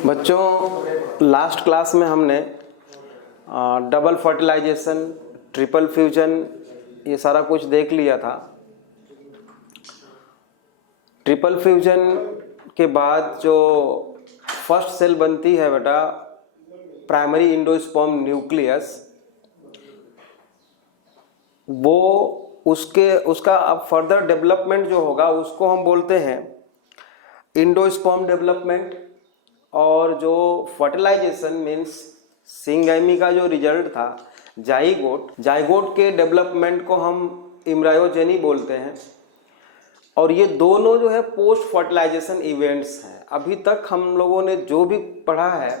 बच्चों, last class में हमने डबल फर्टिलाइजेशन, ट्रिपल फ्यूजन, ये सारा कुछ देख लिया था। ट्रिपल फ्यूजन के बाद जो फर्स्ट सेल बनती है बेटा, प्राइमरी एंडोस्पर्म न्यूक्लियस, वो उसका अब फर्दर डेवलपमेंट जो होगा उसको हम बोलते हैं एंडोस्पर्म डेवलपमेंट। और जो फर्टिलाइजेशन मीन्स सिंगैमी का जो रिजल्ट था जाइगोट के डेवलपमेंट को हम एम्ब्रायोजेनी बोलते हैं। और ये दोनों जो है पोस्ट फर्टिलाइजेशन इवेंट्स हैं। अभी तक हम लोगों ने जो भी पढ़ा है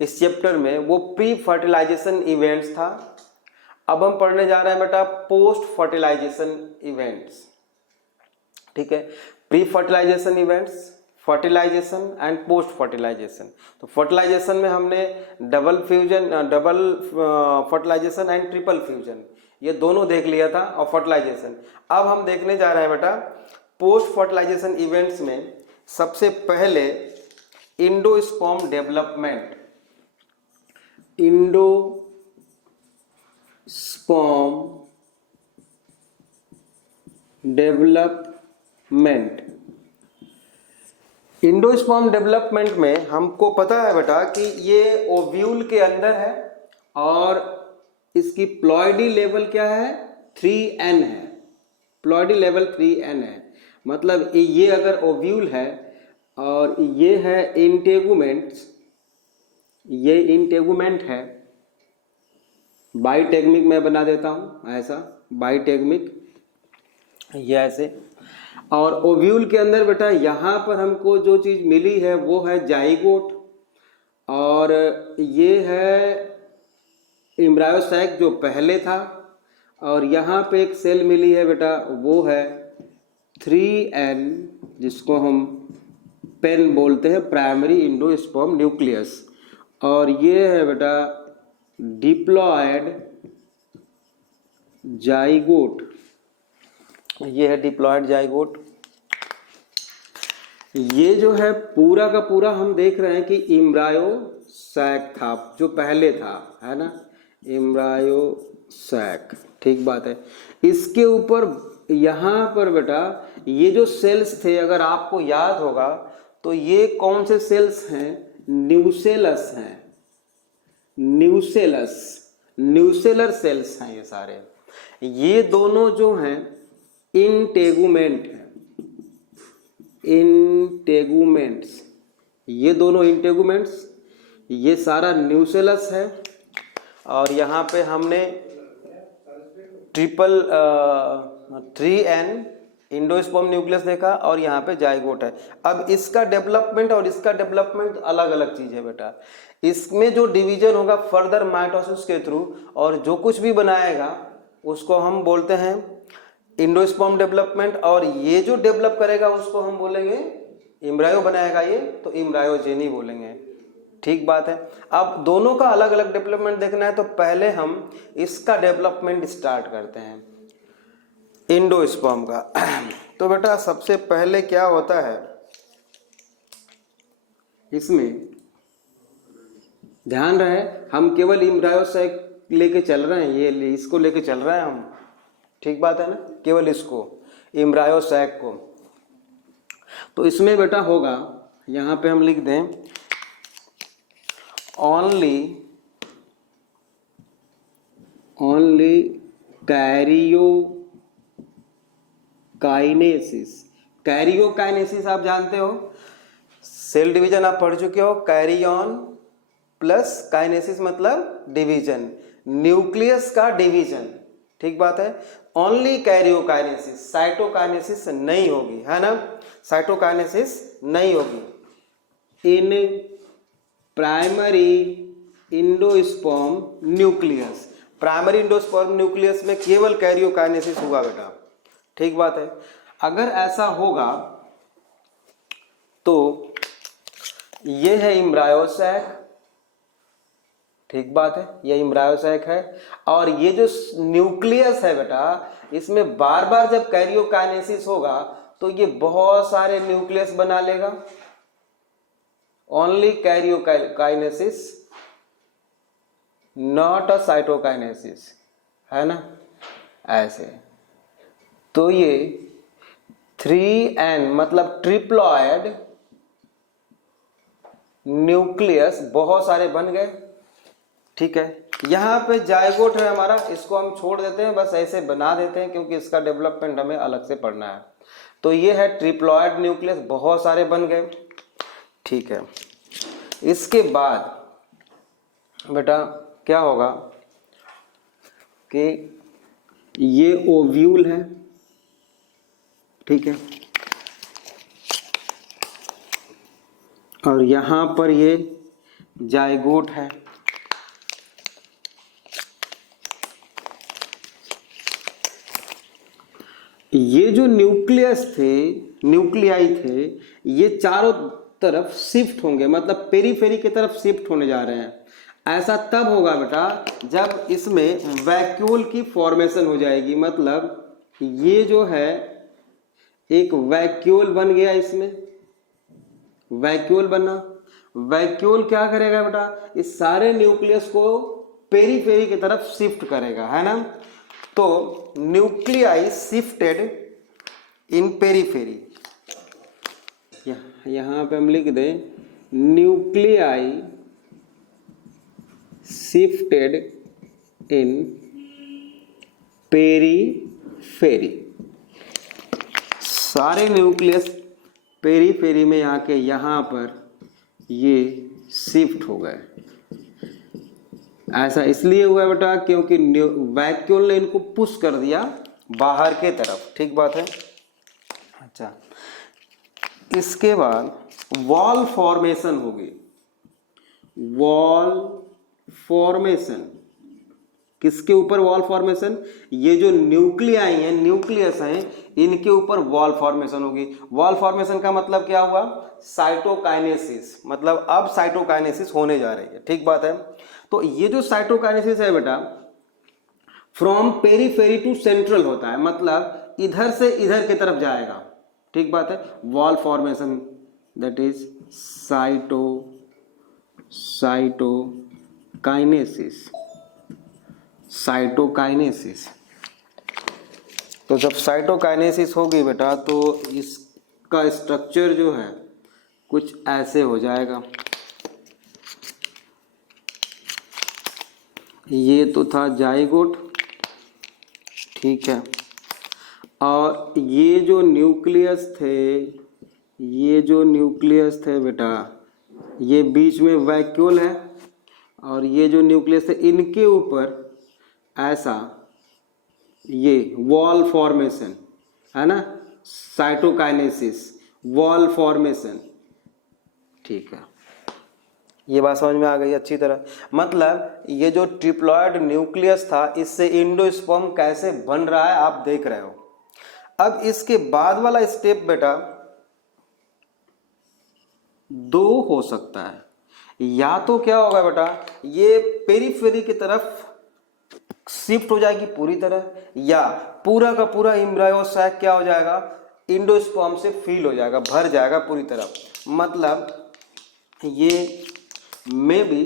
इस चैप्टर में वो प्री फर्टिलाइजेशन इवेंट्स था। अब हम पढ़ने जा रहे हैं बेटा पोस्ट फर्टिलाइजेशन इवेंट्स। ठीक है, pre fertilization events, fertilization and post fertilization. तो फर्टिलाइजेशन में हमने double fertilization and triple fusion ये दोनों देख लिया था। और फर्टिलाइजेशन अब हम देखने जा रहे हैं बेटा पोस्ट फर्टिलाइजेशन इवेंट्स में सबसे पहले एंडोस्पर्म डेवलपमेंट। एंडोस्पर्म डेवलपमेंट में हमको पता है बेटा कि ये ओव्यूल के अंदर है और इसकी प्लॉइडी लेवल क्या है, 3n है। प्लॉइडी लेवल 3n है, मतलब ये अगर ओव्यूल है और ये है इंटेगुमेंट्स, ये इंटेगुमेंट है। बाइटेगमिक मैं बना देता हूँ ऐसा, बाइटेगमिक ये ऐसे। और ओव्यूल के अंदर बेटा यहाँ पर हमको जो चीज़ मिली है वो है जाइगोट, और ये है एम्ब्रायोसैक जो पहले था। और यहाँ पे एक सेल मिली है बेटा वो है 3n, जिसको हम पेन बोलते हैं, प्राइमरी एंडोस्पर्म न्यूक्लियस। और ये है बेटा डिप्लॉयड जाइगोट, ये है डिप्लॉयड जाइगोट। ये जो है पूरा का पूरा हम देख रहे हैं कि एम्ब्रायोसैक था जो पहले था, है ना, एम्ब्रायोसैक। ठीक बात है। इसके ऊपर यहाँ पर बेटा ये जो सेल्स थे, अगर आपको याद होगा तो ये कौन से सेल्स हैं, न्यूसेलस हैं, न्यूसेलर सेल्स हैं ये सारे। ये दोनों जो हैं इंटेगुमेंट है, इंटेगुमेंट्स, ये दोनों इंटेगुमेंट्स, ये सारा न्यूसेलस है। और यहाँ पे हमने 3n एंडोस्पर्म न्यूक्लियस देखा और यहाँ पे जाइगोट है। अब इसका डेवलपमेंट और इसका डेवलपमेंट अलग अलग चीज़ है बेटा। इसमें जो डिवीजन होगा फर्दर माइटोसिस के थ्रू, और जो कुछ भी बनाएगा उसको हम बोलते हैं एंडोस्पर्म डेवलपमेंट। और ये जो डेवलप करेगा उसको हम बोलेंगे एम्ब्रायो बनाएगा ये, तो एम्ब्रायोजेनी बोलेंगे। ठीक बात है। अब दोनों का अलग अलग डेवलपमेंट देखना है तो पहले हम इसका डेवलपमेंट स्टार्ट करते हैं, एंडोस्पर्म का। तो बेटा सबसे पहले क्या होता है इसमें, ध्यान रहे हम केवल एम्ब्रायोसैक लेके चल रहे हैं, ये इसको लेके चल रहे हैं हम। ठीक बात है ना, केवल इसको, एम्ब्रायोसैक को। तो इसमें बेटा होगा, यहाँ पे हम लिख दें ओनली कैरियोकाइनेसिस। कैरियोकाइनेसिस आप जानते हो, सेल डिवीजन आप पढ़ चुके हो। कैरियन प्लस काइनेसिस मतलब डिवीजन, न्यूक्लियस का डिवीजन। ठीक बात है। ओनली कैरियोकाइनेसिस, साइटोकाइनेसिस नहीं होगी, है ना, साइटोकाइनेसिस नहीं होगी in primary endosperm nucleus. Primary endosperm nucleus में केवल कैरियोकाइनेसिस होगा बेटा। ठीक बात है। अगर ऐसा होगा तो ये है एम्ब्रायोसैक। ठीक बात है, ये एम्ब्रायोसैक है। और ये जो न्यूक्लियस है बेटा, इसमें बार बार जब कैरियोकाइनेसिस होगा तो ये बहुत सारे न्यूक्लियस बना लेगा। Only karyokinesis, not a cytokinesis, है ना, ऐसे। तो ये 3N मतलब ट्रिप्लॉयड न्यूक्लियस बहुत सारे बन गए, ठीक है। यहाँ पे जाइगोट है हमारा, इसको हम छोड़ देते हैं, बस ऐसे बना देते हैं क्योंकि इसका डेवलपमेंट हमें अलग से पढ़ना है। तो ये है ट्रिप्लॉयड न्यूक्लियस, बहुत सारे बन गए, ठीक है। इसके बाद बेटा क्या होगा कि ये ओव्यूल है, ठीक है, और यहाँ पर ये जाइगोट है। ये जो न्यूक्लियस थे, न्यूक्लियाई थे, ये चारों तरफ शिफ्ट होंगे, मतलब पेरीफेरी की तरफ शिफ्ट होने जा रहे हैं। ऐसा तब होगा बेटा जब इसमें वैक्यूल की फॉर्मेशन हो जाएगी, मतलब ये जो है एक वैक्यूल बन गया, इसमें वैक्यूल बना। वैक्यूल क्या करेगा बेटा, इस सारे न्यूक्लियस को पेरीफेरी की तरफ शिफ्ट करेगा, है ना। तो न्यूक्लियाई शिफ्टेड इन पेरीफेरी, यहां पे हम लिख दें न्यूक्लियाई शिफ्टेड इन पेरीफेरी। सारे न्यूक्लियस पेरीफेरी में आके यहाँ पर ये शिफ्ट हो गए। ऐसा इसलिए हुआ बेटा क्योंकि वैक्यूल ने इनको पुश कर दिया बाहर के तरफ, ठीक बात है। अच्छा, इसके बाद वॉल फॉर्मेशन होगी। वॉल फॉर्मेशन किसके ऊपर वॉल फॉर्मेशन, ये जो न्यूक्लियाई हैं, न्यूक्लियस हैं, इनके ऊपर वॉल फॉर्मेशन होगी। वॉल फॉर्मेशन का मतलब क्या हुआ, साइटोकाइनेसिस, मतलब अब साइटोकाइनेसिस होने जा रही है, ठीक बात है। तो ये जो साइटोकाइनेसिस है बेटा फ्रॉम पेरीफेरी टू सेंट्रल होता है, मतलब इधर से इधर की तरफ जाएगा, ठीक बात है। Wall formation that is cytokinesis. Cytokinesis, तो जब साइटोकाइनेसिस होगी बेटा तो इसका स्ट्रक्चर जो है कुछ ऐसे हो जाएगा। ये तो था जाइगोट, ठीक है, और ये जो न्यूक्लियस थे बेटा, ये बीच में वैक्यूल है, और ये जो न्यूक्लियस है इनके ऊपर ऐसा ये वॉल फॉर्मेशन, है ना, साइटोकाइनेसिस, वॉल फॉर्मेशन, ठीक है। ये बात समझ में आ गई अच्छी तरह। मतलब ये जो ट्रिप्लॉयड न्यूक्लियस था, इससे एंडोस्पर्म कैसे बन रहा है आप देख रहे हो। अब इसके बाद वाला स्टेप बेटा दो हो सकता है, या तो क्या होगा बेटा, ये पेरीफेरी की तरफ शिफ्ट हो जाएगी पूरी तरह, या पूरा का पूरा एम्ब्रायो सैक क्या हो जाएगा, एंडोस्पर्म से फिल हो जाएगा, भर जाएगा पूरी तरह। मतलब ये में भी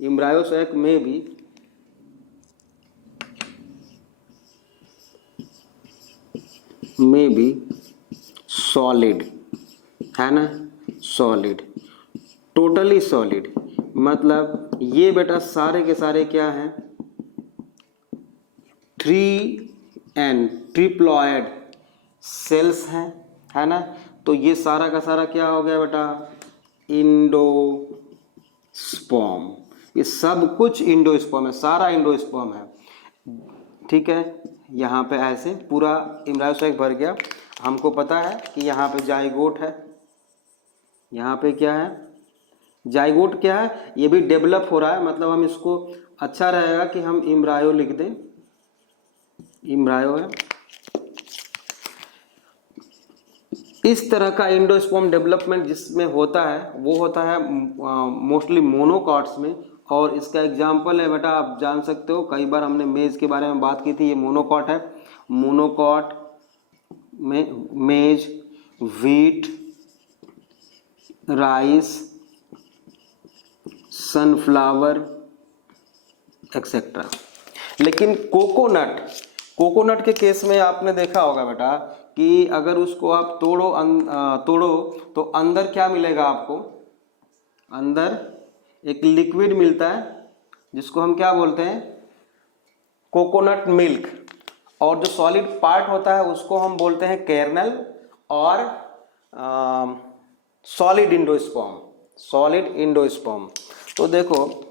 एम्ब्रायो सैक में भी सॉलिड, है ना, सॉलिड, टोटली सॉलिड। मतलब ये बेटा सारे के सारे क्या हैं, 3N ट्रिप्लॉयड सेल्स हैं, है ना। तो ये सारा का सारा क्या हो गया बेटा, इंडोस्पर्म। ये सब कुछ इंडोस्पर्म है, सारा इंडोस्पर्म है, ठीक है। यहाँ पे ऐसे पूरा एम्ब्रायो सैक भर गया। हमको पता है कि यहाँ पे जाइगोट है, यहाँ पे क्या है, जाइगोट क्या है, ये भी डेवलप हो रहा है। मतलब हम इसको अच्छा रहेगा कि हम एम्ब्रायो लिख दें, एम्ब्रायो है। इस तरह का एंडोस्पर्म डेवलपमेंट जिसमें होता है वो होता है मोस्टली मोनोकॉट्स में, और इसका एग्जांपल है बेटा आप जान सकते हो, कई बार हमने मेज के बारे में बात की थी, ये मोनोकॉट है। मोनोकॉट में मेज, व्हीट, राइस, सनफ्लावर एक्सेट्रा। लेकिन कोकोनट के केस में आपने देखा होगा बेटा कि अगर उसको आप तोड़ो तो अंदर क्या मिलेगा आपको, अंदर एक लिक्विड मिलता है जिसको हम क्या बोलते हैं, कोकोनट मिल्क, और जो सॉलिड पार्ट होता है उसको हम बोलते हैं केर्नल और सॉलिड इंडोस्पर्म। तो देखो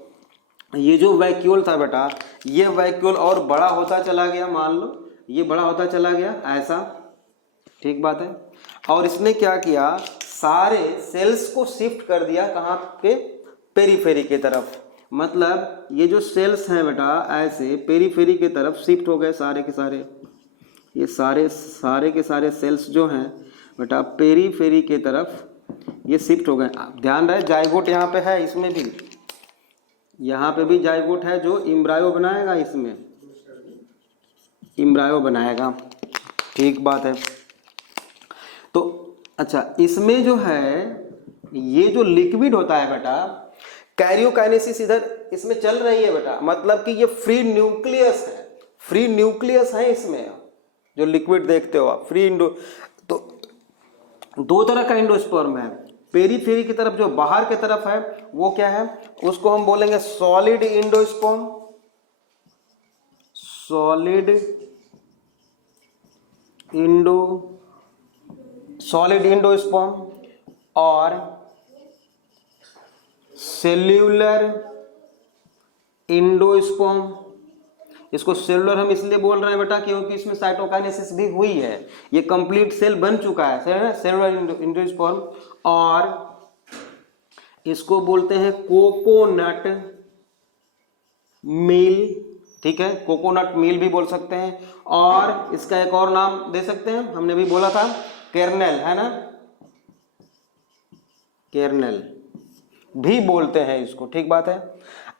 ये जो वैक्यूल था बेटा, ये वैक्यूल और बड़ा होता चला गया, मान लो ये बड़ा होता चला गया ऐसा, ठीक बात है। और इसने क्या किया, सारे सेल्स को शिफ्ट कर दिया कहाँ पे, पेरीफेरी की तरफ। मतलब ये जो सेल्स हैं बेटा ऐसे पेरीफेरी की तरफ शिफ्ट हो गए सारे के सारे। ये सारे के सारे सेल्स जो हैं बेटा पेरीफेरी के तरफ ये शिफ्ट हो गए। ध्यान रहे जाइगोट यहाँ पे है, इसमें भी, यहाँ पे भी जाइगोट है जो इम्ब्रायो बनाएगा, इसमें इम्ब्रायो बनाएगा, ठीक बात है। तो अच्छा, इसमें जो है ये जो लिक्विड होता है बेटा, कैरियोकाइनेसिस इधर इसमें चल रही है बेटा, मतलब कि ये फ्री न्यूक्लियस है इसमें, जो लिक्विड देखते हो आप तो दो तरह का इंडोस्पर्म है। पेरीफेरी की तरफ जो बाहर की तरफ है वो क्या है, उसको हम बोलेंगे सॉलिड इंडोस्पर्म और सेल्यूलर इंडोस्पर्म। इसको सेलुलर हम इसलिए बोल रहे हैं बेटा क्योंकि इसमें साइटोकाइनेसिस भी हुई है, ये कंप्लीट सेल बन चुका है, सेलुलर इंडोस्पर्म। और इसको बोलते हैं कोकोनट मील, ठीक है, कोकोनट मील भी बोल सकते हैं। और इसका एक और नाम दे सकते हैं, हमने भी बोला था केर्नेल, है ना, केर्नेल भी बोलते हैं इसको, ठीक बात है।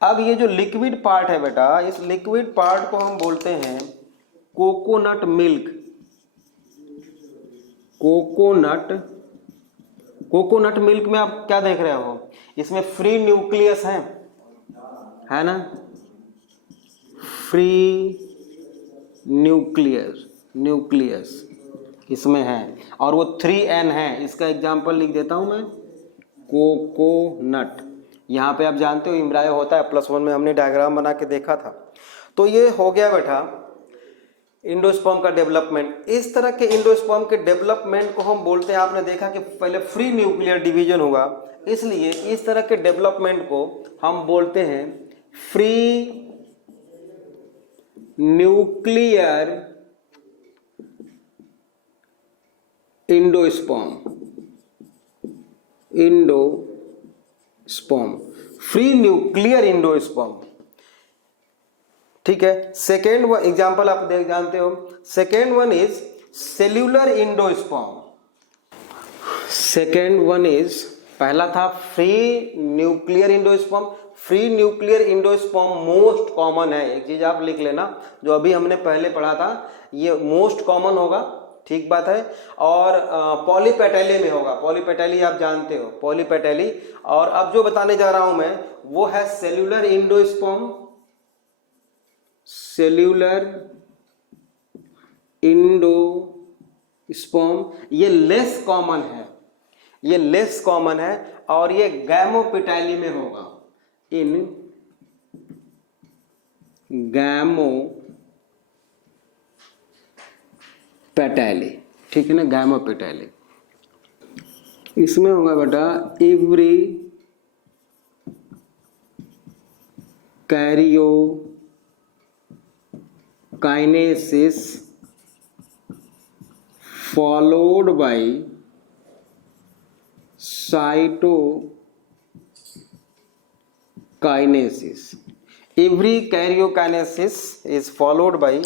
अब ये जो लिक्विड पार्ट है बेटा, इस लिक्विड पार्ट को हम बोलते हैं कोकोनट मिल्क। कोकोनट मिल्क में आप क्या देख रहे हो, इसमें फ्री न्यूक्लियस है ना, फ्री न्यूक्लियस इसमें है, और वो 3N है। इसका एग्जांपल लिख देता हूं मैं, कोकोनट। यहाँ पे आप जानते हो इम्ब्रायो होता है, +1 में हमने डायग्राम बना के देखा था। तो ये हो गया बेटा इंडोस्पर्म का डेवलपमेंट। इस तरह के इंडोस्पर्म के डेवलपमेंट को हम बोलते हैं, आपने देखा कि पहले फ्री न्यूक्लियर डिवीजन होगा, इसलिए इस तरह के डेवलपमेंट को हम बोलते हैं free nuclear endosperm, free nuclear endosperm, ठीक है। सेकेंड वन एग्जाम्पल आप देख जानते हो, second one is cellular endosperm. Second one is, पहला था free nuclear endosperm. Free nuclear endosperm most common है, एक चीज आप लिख लेना जो अभी हमने पहले पढ़ा था, ये मोस्ट कॉमन होगा, ठीक बात है। और पॉलीपेटेली में होगा, पॉलीपेटेली आप जानते हो, पॉलीपेटेली। और अब जो बताने जा रहा हूं मैं वो है सेल्यूलर इंडोस्पर्म, सेल्यूलर इंडोस्पर्म। ये लेस कॉमन है और ये गैमोपेटैली में होगा, इन गैमोपेटैली, ठीक है ना, गैमोपेटैली। इसमें होगा बेटा every karyokinesis followed by cytokinesis. Every karyokinesis is followed by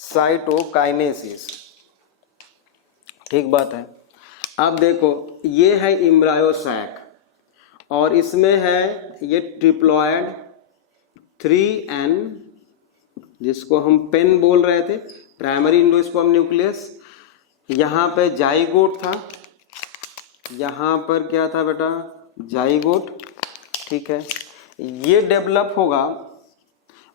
cytokinesis, ठीक बात है। अब देखो ये है इम्ब्रायो सैक और इसमें है ये ट्रिप्लॉयड 3N, जिसको हम पेन बोल रहे थे, प्राइमरी इंडोस्पर्म न्यूक्लियस। यहाँ पे जाइगोट था, यहाँ पर क्या था बेटा, जाइगोट, ठीक है। ये डेवलप होगा,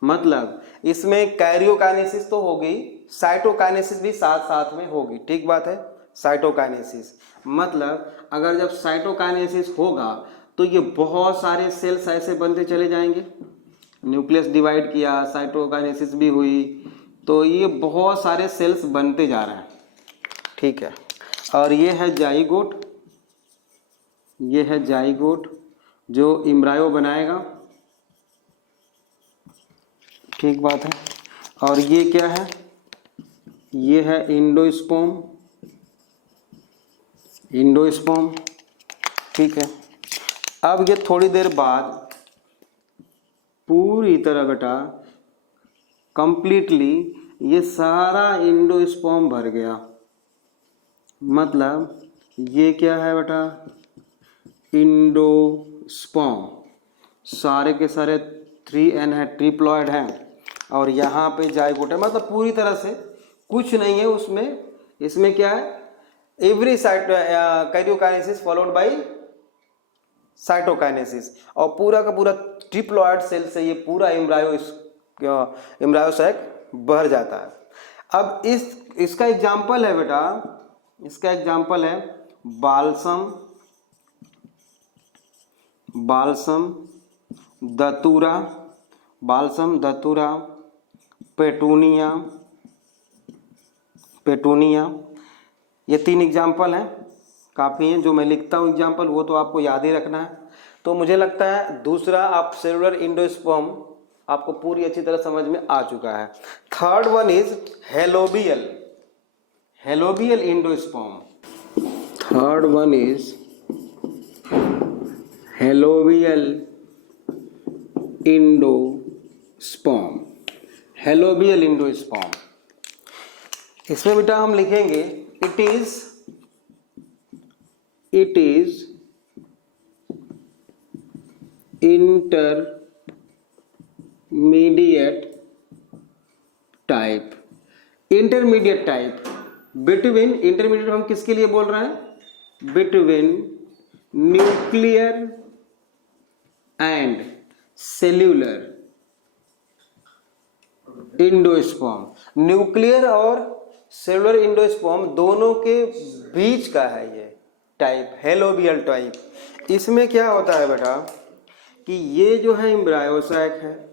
मतलब इसमें कैरियोकाइनेसिस तो होगी, साइटोकाइनेसिस भी साथ साथ में होगी। ठीक बात है। साइटोकाइनेसिस मतलब अगर जब साइटोकाइनेसिस होगा तो ये बहुत सारे सेल्स ऐसे बनते चले जाएंगे। न्यूक्लियस डिवाइड किया, साइटोकाइनेसिस भी हुई, तो ये बहुत सारे सेल्स बनते जा रहे हैं। ठीक है। और ये है जाइगोट, ये है जाइगोट जो एम्ब्रायो बनाएगा। ठीक बात है। और ये क्या है, ये है इंडोस्पर्म, इंडोस्पर्म। ठीक है। अब ये थोड़ी देर बाद पूरी तरह बेटा कंप्लीटली ये सारा इंडोस्पर्म भर गया। मतलब ये क्या है बेटा, इंडोस्पर्म, सारे के सारे 3n है, ट्रिप्लॉइड हैं, और यहाँ पे जाइगोट है। मतलब पूरी तरह से कुछ नहीं है उसमें। इसमें क्या है, every karyokinesis followed by cytokinesis, और पूरा का पूरा ट्रिप्लॉइड सेल से ये पूरा एम्ब्रायो सैक भर जाता है। अब इसका एग्जाम्पल है बेटा, इसका एग्जाम्पल है बाल्सम, बाल्सम धतूरा, बाल्सम धतूरा, पेटूनिया, पेटूनिया। ये 3 एग्जाम्पल हैं, काफ़ी हैं। जो मैं लिखता हूँ एग्जाम्पल वो तो आपको याद ही रखना है। तो मुझे लगता है दूसरा आप सेलुलर इंडोस्पर्म आपको पूरी अच्छी तरह समझ में आ चुका है। Third one is helobial, helobial endosperm. Third one is helobial endosperm, helobial endosperm. इसमें बेटा हम लिखेंगे it is intermediate type, intermediate type between, intermediate हम किसके लिए बोल रहे हैं, between nuclear and cellular endosperm. Nuclear और सेलुलर इंडोस्पर्म दोनों के बीच का है ये टाइप, हेलोबियल टाइप। इसमें क्या होता है बेटा कि ये जो है एम्ब्रायो सैक है,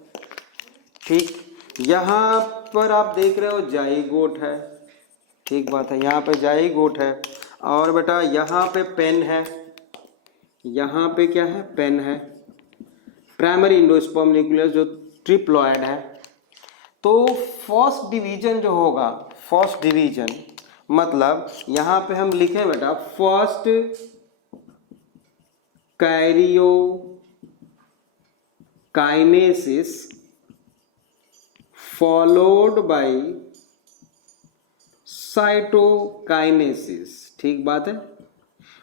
ठीक, यहाँ पर आप देख रहे हो जाइगोट है। ठीक बात है, यहाँ पे जाइगोट है, और बेटा यहाँ पे पेन है, यहाँ पे क्या है, पेन है। प्राइमरी इंडोस्पर्म न्यूक्लियस जो ट्रिप्लॉइड है। तो फर्स्ट डिवीजन जो होगा, फर्स्ट डिवीजन मतलब यहाँ पे हम लिखें बेटा first karyokinesis followed by cytokinesis. ठीक बात है।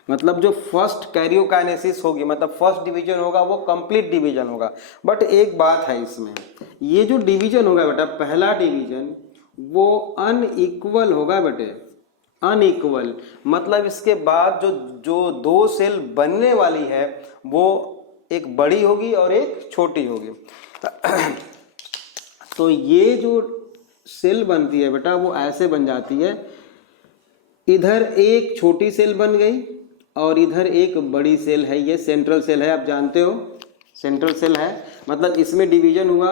मतलब जो फर्स्ट कैरियोकाइनेसिस होगी, मतलब फर्स्ट डिवीजन होगा वो कंप्लीट डिवीजन होगा। बट एक बात है इसमें, ये जो डिवीजन होगा बेटा, पहला डिवीजन वो अनइक्वल होगा बेटे, अनइक्वल। मतलब इसके बाद जो 2 सेल बनने वाली है वो एक बड़ी होगी और एक छोटी होगी। तो ये जो सेल बनती है बेटा वो ऐसे बन जाती है, इधर एक छोटी सेल बन गई और इधर एक बड़ी सेल है। ये सेंट्रल सेल है, आप जानते हो सेंट्रल सेल है। मतलब इसमें डिवीजन हुआ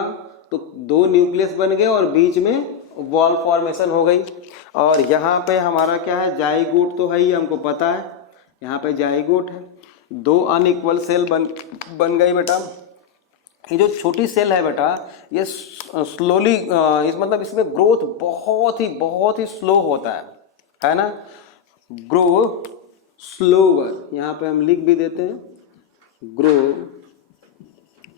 तो 2 न्यूक्लियस बन गए और बीच में वॉल फॉर्मेशन हो गई। और यहाँ पे हमारा क्या है, जाइगोट तो है ही, हमको पता है यहाँ पे जाइगोट है। 2 अनइक्वल सेल बन गई बेटा। ये जो छोटी सेल है बेटा ये स्लोली मतलब इसमें ग्रोथ बहुत ही स्लो होता है ना, ग्रो स्लोवर। यहाँ पे हम लिख भी देते हैं ग्रो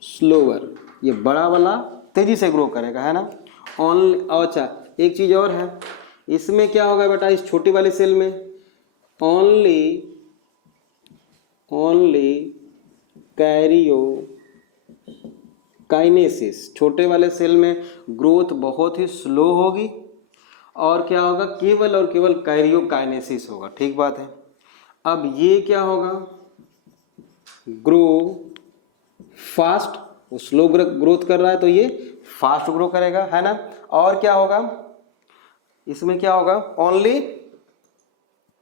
स्लोवर। ये बड़ा वाला तेजी से ग्रो करेगा, है ना। ओनली, अच्छा एक चीज और है, इसमें क्या होगा बेटा, इस छोटी वाली सेल में ओनली कैरियोकाइनेसिस, छोटे वाले सेल में ग्रोथ बहुत ही स्लो होगी और क्या होगा, केवल और केवल कैरियोकाइनेसिस होगा। ठीक बात है। अब ये क्या होगा, ग्रो फास्ट वो स्लो ग्रोथ कर रहा है तो ये फास्ट ग्रो करेगा, है ना। और क्या होगा इसमें, क्या होगा, ओनली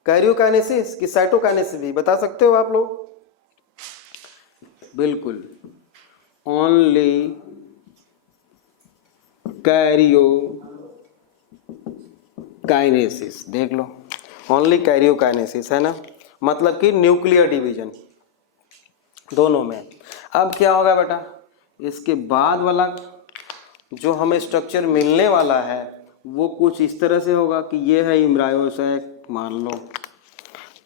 कैरियोकाइनेसिस कि साइटोकाइनेसिस भी बता सकते हो आप लोग? बिल्कुल, ओनली कैरियोकाइनेसिस, देख लो, ओनली कैरियोकाइनेसिस, है ना, मतलब कि न्यूक्लियर डिवीजन दोनों में। अब क्या होगा बेटा, इसके बाद वाला जो हमें स्ट्रक्चर मिलने वाला है वो कुछ इस तरह से होगा कि ये है एम्ब्रायोसाइक मान लो।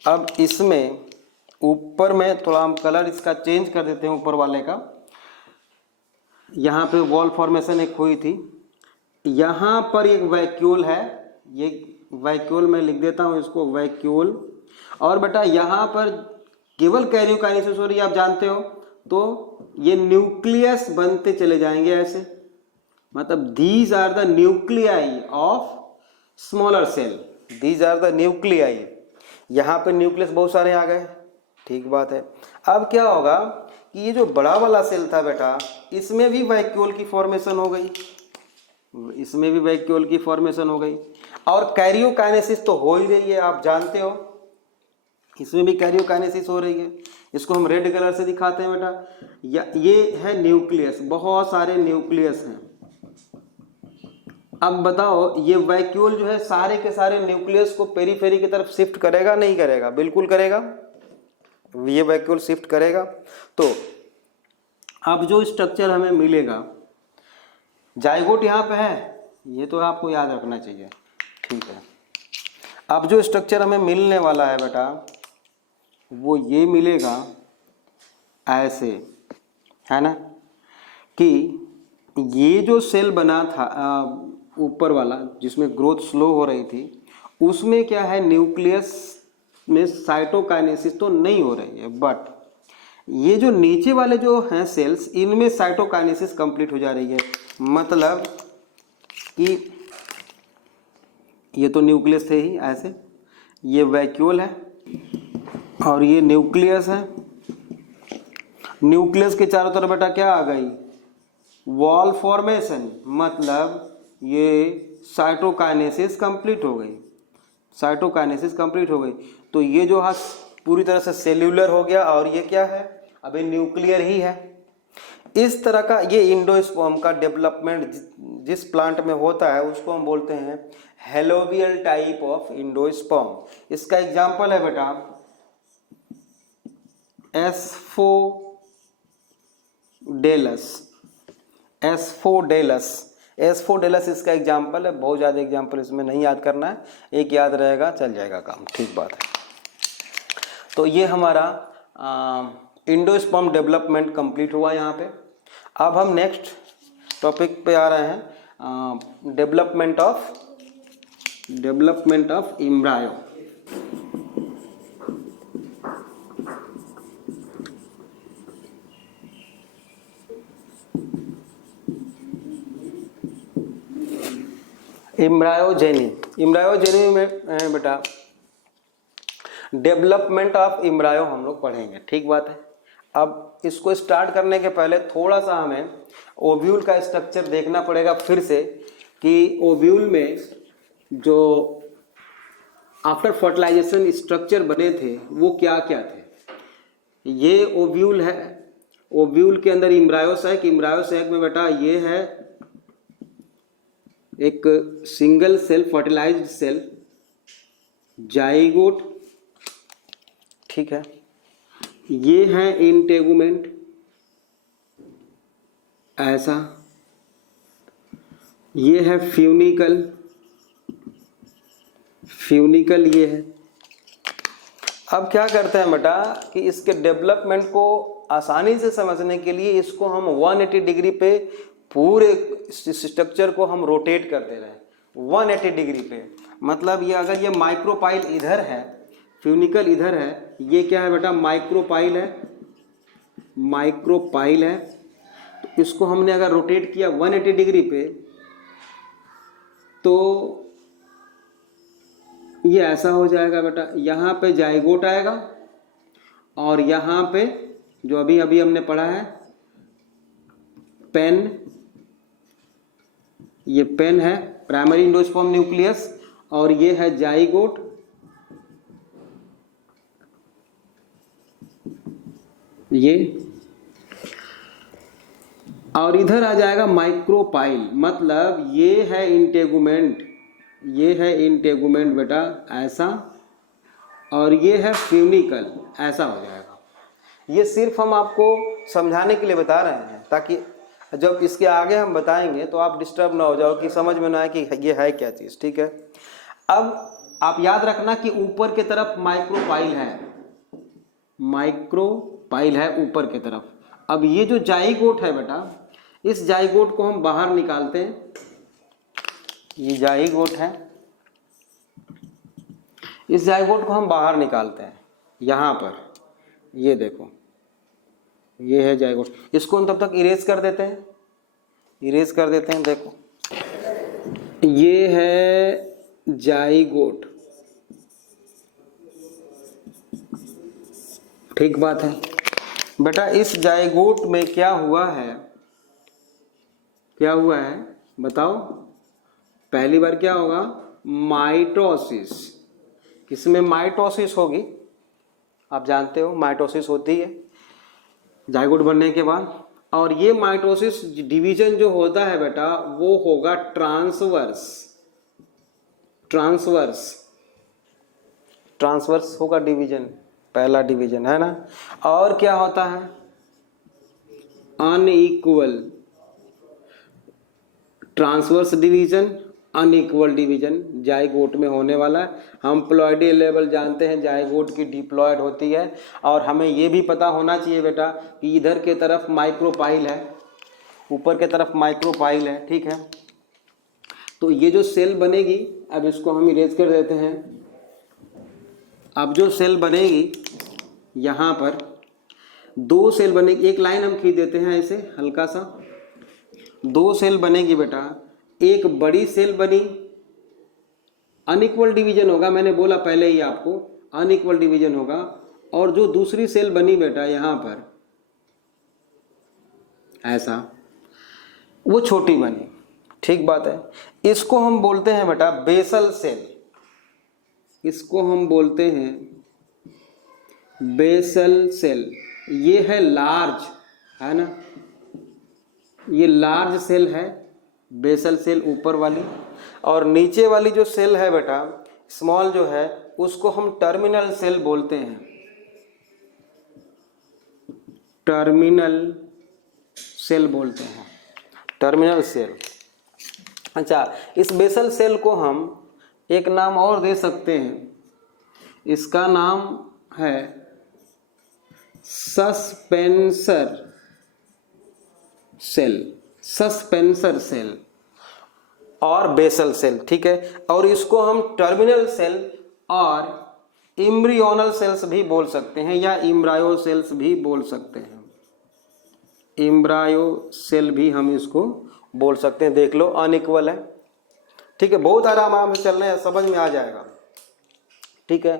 अब इसमें ऊपर में थोड़ा हम कलर इसका चेंज कर देते हैं ऊपर वाले का। यहाँ पे वॉल फॉर्मेशन एक हुई थी, यहाँ पर एक वैक्यूल है, ये वैक्यूल मैं लिख देता हूँ इसको वैक्यूल। और बेटा यहाँ पर केवल कैरियोकाइनेसिस हो रही है, आप जानते हो, तो ये न्यूक्लियस बनते चले जाएंगे ऐसे, मतलब these are the nuclei of smaller cell, these are the nuclei. यहाँ पे न्यूक्लियस बहुत सारे आ गए, ठीक बात है। अब क्या होगा कि ये जो बड़ा वाला सेल था बेटा, इसमें भी वैक्यूल की फॉर्मेशन हो गई, इसमें भी वैक्यूल की फॉर्मेशन हो गई। और कैरियोकाइनेसिस तो हो ही रही है, आप जानते हो, इसमें भी कैरियोकाइनेसिस हो रही है। इसको हम रेड कलर से दिखाते हैं बेटा, ये है न्यूक्लियस, बहुत सारे न्यूक्लियस हैं। अब बताओ ये वैक्यूल जो है सारे के सारे न्यूक्लियस को पेरीफेरी की तरफ शिफ्ट करेगा नहीं करेगा? बिल्कुल करेगा, ये वैक्यूल शिफ्ट करेगा। तो अब जो स्ट्रक्चर हमें मिलेगा, जाइगोट यहाँ पे है, ये तो आपको याद रखना चाहिए, ठीक है। अब जो स्ट्रक्चर हमें मिलने वाला है बेटा वो ये मिलेगा ऐसे, है ना, कि ये जो सेल बना था ऊपर वाला जिसमें ग्रोथ स्लो हो रही थी, उसमें क्या है, न्यूक्लियस में साइटोकाइनेसिस तो नहीं हो रही है, बट ये जो नीचे वाले जो हैं सेल्स, इनमें साइटोकाइनेसिस कंप्लीट हो जा रही है। मतलब कि ये तो न्यूक्लियस थे ही ऐसे, ये वैक्यूल है और ये न्यूक्लियस है। न्यूक्लियस के चारों तरफ बेटा क्या आ गई, वॉल फॉर्मेशन, मतलब ये साइटोकाइनेसिस कंप्लीट हो गई, साइटोकाइनेसिस कंप्लीट हो गई। तो ये जो है पूरी तरह से सेल्यूलर हो गया और ये क्या है, अभी न्यूक्लियर ही है। इस तरह का ये इंडोस्पर्म का डेवलपमेंट जिस प्लांट में होता है उसको हम बोलते हैं हेलोवियल टाइप ऑफ इंडोस्पर्म। इसका एग्जांपल है बेटा एस्फोडेलस, एस्फोडेलस, एस्फोडेलस इसका एग्जांपल है। बहुत ज़्यादा एग्जांपल इसमें नहीं याद करना है, एक याद रहेगा चल जाएगा काम, ठीक बात है। तो ये हमारा इंडोस्पर्म डेवलपमेंट कंप्लीट हुआ यहाँ पे। अब हम नेक्स्ट टॉपिक पे आ रहे हैं, डेवलपमेंट ऑफ एम्ब्रायो। एम्ब्रायोजेनी में बेटा डेवलपमेंट ऑफ एम्ब्रायो हम लोग पढ़ेंगे, ठीक बात है। अब इसको स्टार्ट करने के पहले थोड़ा सा हमें ओव्यूल का स्ट्रक्चर देखना पड़ेगा फिर से, कि ओव्यूल में जो आफ्टर फर्टिलाइजेशन स्ट्रक्चर बने थे वो क्या क्या थे। ये ओव्यूल है, ओव्यूल के अंदर एम्ब्रायोसाइक, एम्ब्रायोसाइक में बेटा ये है एक single cell fertilized cell, zygote, ठीक है। ये है इंटेगुमेंट ऐसा, ये है फ्यूनिकल, फ्यूनिकल ये है। अब क्या करते हैं बेटा कि इसके डेवलपमेंट को आसानी से समझने के लिए इसको हम 180 डिग्री पे पूरे स्ट्रक्चर को हम रोटेट करते रहे 180 डिग्री पे। मतलब ये अगर ये माइक्रोपाइल इधर है, फ्यूनिकल इधर है, ये क्या है बेटा, माइक्रोपाइल है, माइक्रोपाइल है। तो इसको हमने अगर रोटेट किया 180 डिग्री पे तो ये ऐसा हो जाएगा बेटा, यहाँ पे जाइगोट आएगा और यहाँ पे जो अभी अभी हमने पढ़ा है पेन, ये पेन है प्राइमरी एंडोस्पर्म न्यूक्लियस, और ये है जाइगोट, ये, और इधर आ जाएगा माइक्रोपाइल, मतलब ये है इंटेगुमेंट, ये है इंटेगुमेंट बेटा ऐसा, और ये है फ्यूनिकल, ऐसा हो जाएगा। ये सिर्फ हम आपको समझाने के लिए बता रहे हैं, ताकि जब इसके आगे हम बताएंगे तो आप डिस्टर्ब ना हो जाओ कि समझ में ना आए कि ये है क्या चीज़। ठीक है, अब आप याद रखना कि ऊपर की तरफ माइक्रोपाइल है, माइक्रोपाइल है ऊपर की तरफ। अब ये जो जाइगोट है बेटा, इस जाइगोट को हम बाहर निकालते हैं, ये जाइगोट है, इस जाइगोट को हम बाहर निकालते हैं यहाँ पर, ये देखो ये है जाइगोट, इसको हम तब तक इरेज कर देते हैं, इरेज कर देते हैं। देखो ये है जाइगोट, ठीक बात है बेटा। इस जाइगोट में क्या हुआ है, क्या हुआ है बताओ, पहली बार क्या होगा, माइटोसिस। किसमें माइटोसिस होगी, आप जानते हो माइटोसिस होती है जाइगोट बनने के बाद, और ये माइटोसिस डिवीजन जो होता है बेटा वो होगा ट्रांसवर्स, ट्रांसवर्स, ट्रांसवर्स होगा डिवीजन, पहला डिवीजन है ना। और क्या होता है, unequal, transverse division, unequal division zygote में होने वाला है। हम प्लॉइडी लेवल जानते हैं, जाइगोट की डिप्लॉयड होती है, और हमें ये भी पता होना चाहिए बेटा कि इधर के तरफ माइक्रोपाइल है, ऊपर के तरफ माइक्रोपाइल है। ठीक है, तो ये जो सेल बनेगी, अब इसको हम इरेज कर देते हैं। अब जो सेल बनेगी यहाँ पर दो सेल बनेगी, एक लाइन हम खींच देते हैं ऐसे हल्का सा, दो सेल बनेगी बेटा, एक बड़ी सेल बनी, अनइक्वल डिवीजन होगा, मैंने बोला पहले ही आपको अनइक्वल डिवीजन होगा, और जो दूसरी सेल बनी बेटा यहाँ पर ऐसा, वो छोटी बनी, ठीक बात है। इसको हम बोलते हैं बेटा बेसल सेल, इसको हम बोलते हैं बेसल सेल। ये है लार्ज, है ना, ये लार्ज सेल है बेसल सेल ऊपर वाली, और नीचे वाली जो सेल है बेटा स्मॉल जो है उसको हम टर्मिनल सेल बोलते हैं, टर्मिनल सेल बोलते हैं, टर्मिनल सेल। अच्छा, इस बेसल सेल को हम एक नाम और दे सकते हैं, इसका नाम है सस्पेंसर सेल, सस्पेंसर सेल और बेसल सेल। ठीक है, और इसको हम टर्मिनल सेल और इम्ब्रियोनल सेल्स भी बोल सकते हैं, या इम्ब्रायो सेल्स भी बोल सकते हैं, इम्ब्रायो सेल भी हम इसको बोल सकते हैं। देख लो अनइक्वल है, ठीक है, बहुत आराम से चल रहे हैं, समझ में आ जाएगा। ठीक है,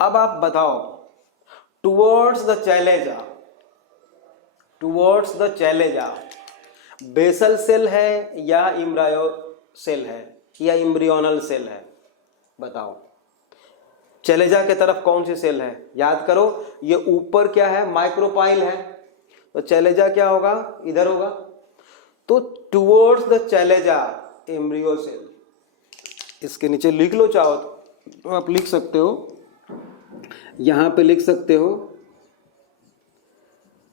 अब आप बताओ, towards the chalaza, towards the chalaza basal cell है या इम्ब्रायो सेल है या इम्ब्रियोनल सेल है, बताओ। चैलेजा के तरफ कौन सी सेल है, याद करो, ये ऊपर क्या है, माइक्रोपाइल है, तो चैलेजा क्या होगा, इधर होगा, तो टुवर्ड्स द चैलेजा एम्ब्रियो सेल। इसके नीचे लिख लो, चाहो तो आप लिख सकते हो, यहां पे लिख सकते हो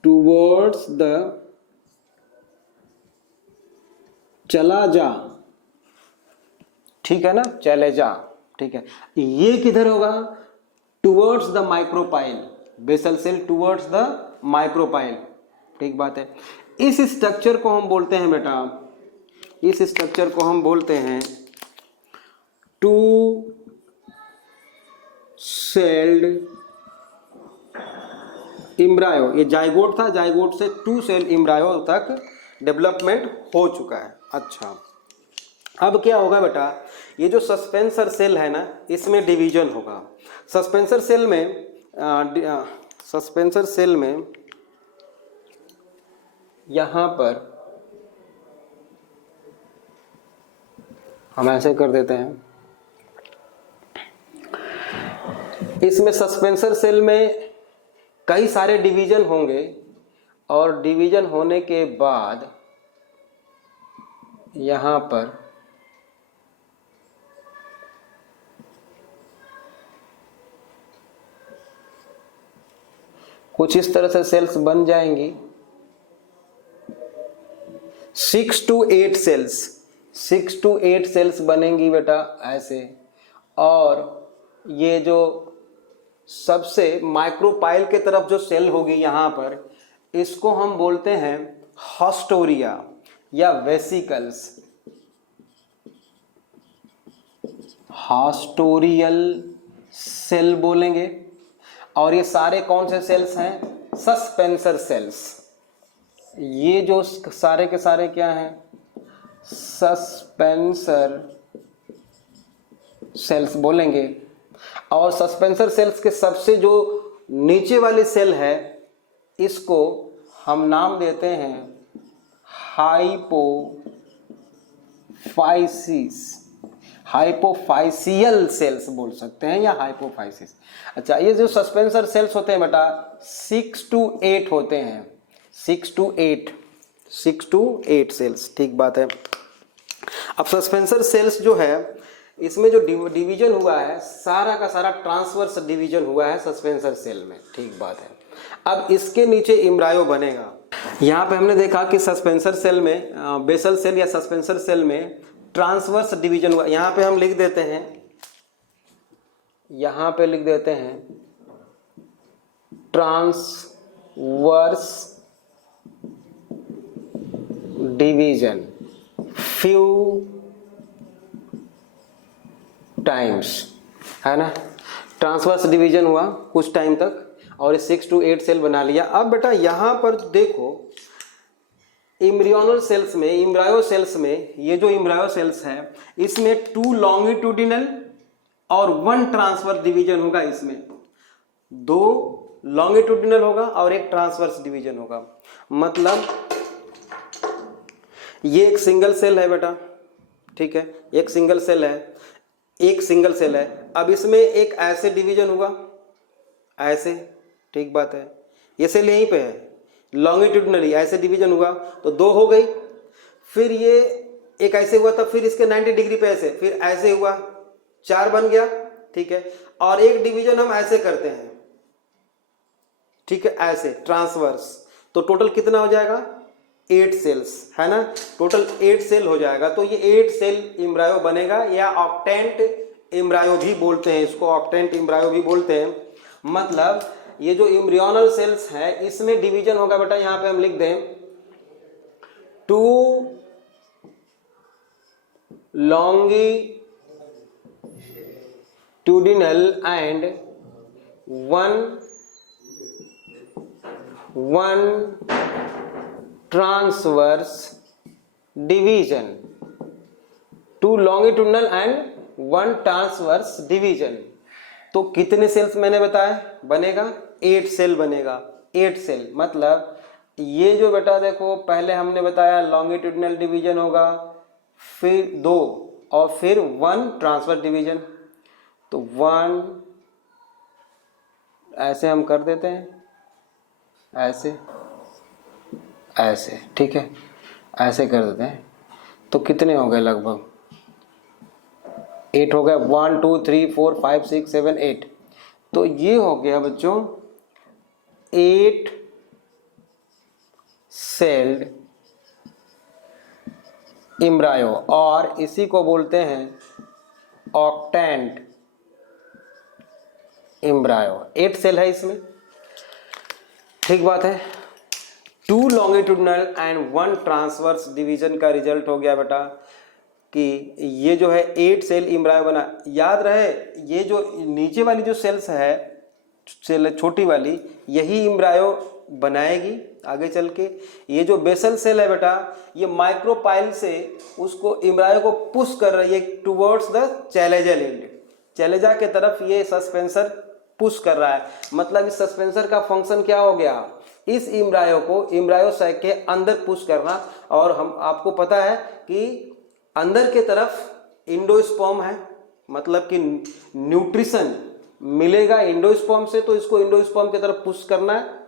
टुवर्ड्स द चला जा, ठीक है ना, चले जा। ठीक है, ये किधर होगा, towards the micropyle, basal cell towards the micropyle, ठीक बात है। इस स्ट्रक्चर को हम बोलते हैं बेटा, इस स्ट्रक्चर को हम बोलते हैं टू सेल्ड इम्ब्रायो। ये जाइगोट था, जाइगोट से टू सेल इम्ब्रायो तक डेवलपमेंट हो चुका है। अच्छा, अब क्या होगा बेटा, ये जो सस्पेंसर सेल है ना, इसमें डिवीजन होगा। सस्पेंसर सेल में सस्पेंसर सेल में यहाँ पर हम ऐसे कर देते हैं। इसमें सस्पेंसर सेल में कई सारे डिवीजन होंगे और डिवीजन होने के बाद यहाँ पर कुछ इस तरह से सेल्स बन जाएंगी। 6 to 8 सेल्स, 6 to 8 सेल्स बनेंगी बेटा ऐसे। और ये जो सबसे माइक्रोपाइल के तरफ जो सेल होगी यहाँ पर, इसको हम बोलते हैं हॉस्टोरिया या वेसिकल्स, हॉस्टोरियल सेल बोलेंगे। और ये सारे कौन से सेल्स हैं? Suspensor cells. ये जो सारे के सारे क्या हैं? सस्पेंसर सेल्स बोलेंगे। और सस्पेंसर सेल्स के सबसे जो नीचे वाली सेल है, इसको हम नाम देते हैं हाइपोफाइसिस, हाइपोफाइसियल सेल्स बोल सकते हैं या हाइपोफाइसिस। अच्छा, ये जो सस्पेंसर सेल्स होते हैं बेटा 6 to 8 होते हैं, 6 to 8 सेल्स, ठीक बात है। अब सस्पेंसर सेल्स जो है, इसमें जो डिवीजन हुआ है सारा का सारा ट्रांसवर्स डिवीजन हुआ है सस्पेंसर सेल में, ठीक बात है। अब इसके नीचे एम्ब्रायो बनेगा। यहाँ पे हमने देखा कि सस्पेंसर सेल में, बेसल सेल या सस्पेंसर सेल में ट्रांसवर्स डिवीजन हुआ। यहाँ पे हम लिख देते हैं, यहाँ पे लिख देते हैं ट्रांसवर्स डिवीजन फ्यू टाइम्स, है ना। ट्रांसवर्स डिवीजन हुआ कुछ टाइम तक और 6 to 8 सेल बना लिया। अब बेटा यहाँ पर देखो, एम्ब्रियोनल सेल्स में, एम्ब्रायो सेल्स में, ये जो एम्ब्रायो सेल्स है इसमें 2 लॉन्गिट्यूडिनल और 1 ट्रांसवर्स डिवीजन होगा। इसमें 2 लॉन्गिट्यूडिनल होगा और 1 ट्रांसवर्स डिवीजन होगा। मतलब ये एक सिंगल सेल है बेटा, ठीक है, एक सिंगल सेल है, एक सिंगल सेल है। अब इसमें एक ऐसे डिवीजन हुआ, ऐसे, ठीक बात है, ये सेल यहीं पे है, लॉन्गिट्यूडिनली ऐसे डिवीजन हुआ तो 2 हो गई। फिर ये एक ऐसे हुआ था, फिर इसके 90 डिग्री पे ऐसे, फिर ऐसे हुआ, 4 बन गया, ठीक है। और एक डिवीजन हम ऐसे करते हैं, ठीक है, ऐसे ट्रांसवर्स, तो टोटल कितना हो जाएगा? 8 सेल्स, है ना, टोटल 8 सेल हो जाएगा। तो ये 8 सेल एम्ब्रायो बनेगा, या ऑक्टेंट एम्ब्रायो भी बोलते हैं इसको, ऑक्टेंट एम्ब्रायो भी बोलते हैं। मतलब ये जो एम्ब्रियोनल सेल्स हैं इसमें डिवीजन होगा बेटा, यहाँ पे हम लिख दें 2 longitudinal and 1 transverse division, 2 longitudinal and 1 transverse division। तो कितने सेल्स मैंने बताया बनेगा? 8 सेल बनेगा, 8 सेल। मतलब ये जो बेटा देखो, पहले हमने बताया लॉन्गिट्यूडिनल डिवीजन होगा, फिर 2 और फिर 1 ट्रांसफर डिवीजन। तो 1 ऐसे हम कर देते हैं, ऐसे ऐसे, ठीक है, ऐसे कर देते हैं। तो कितने हो गए? लगभग 8 हो गए, 1 2 3 4 5 6 7 8। तो ये हो गया बच्चों 8 सेल्ड एम्ब्रायो, और इसी को बोलते हैं ऑक्टेंट एम्ब्रायो। 8 सेल है इसमें, ठीक बात है। 2 लॉन्गिट्यूडिनल एंड 1 ट्रांसवर्स डिवीजन का रिजल्ट हो गया बेटा कि ये जो है 8 सेल एम्ब्रायो बना। याद रहे, ये जो नीचे वाली जो सेल्स है, सेल छोटी वाली, यही एम्ब्रायो बनाएगी आगे चल के। ये जो बेसल सेल है बेटा, ये माइक्रोपाइल से उसको एम्ब्रायो को पुश कर रही है टुवर्ड्स द चैलेजा एंड, चैलेजा के तरफ ये सस्पेंसर पुश कर रहा है। मतलब इस सस्पेंसर का फंक्शन क्या हो गया? इस एम्ब्रायो को एम्ब्रायो साइक के अंदर पुश करना। और हम आपको पता है कि अंदर के तरफ इंडोस्पर्म है, मतलब कि न्यूट्रिशन मिलेगा इंडोस्पर्म से, तो इसको इंडोस्पर्म की तरफ पुश करना है।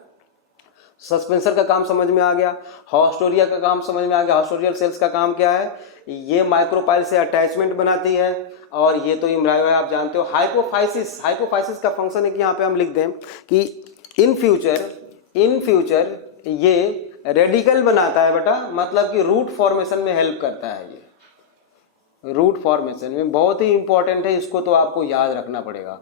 सस्पेंसर का काम समझ में आ गया, हॉस्टोरिया का काम समझ में आ गया। हॉस्टोरियल सेल्स का काम क्या है, ये माइक्रोपाइल से अटैचमेंट बनाती है, और ये तो एम्ब्रायो है, आप जानते हो। हाइपोफाइसिस, हाइपोफाइसिस का फंक्शन है कि यहाँ पे हम लिख दें कि इन फ्यूचर ये रेडिकल बनाता है बेटा, मतलब कि रूट फॉर्मेशन में हेल्प करता है। ये रूट फॉर्मेशन में बहुत ही इंपॉर्टेंट है, इसको तो आपको याद रखना पड़ेगा,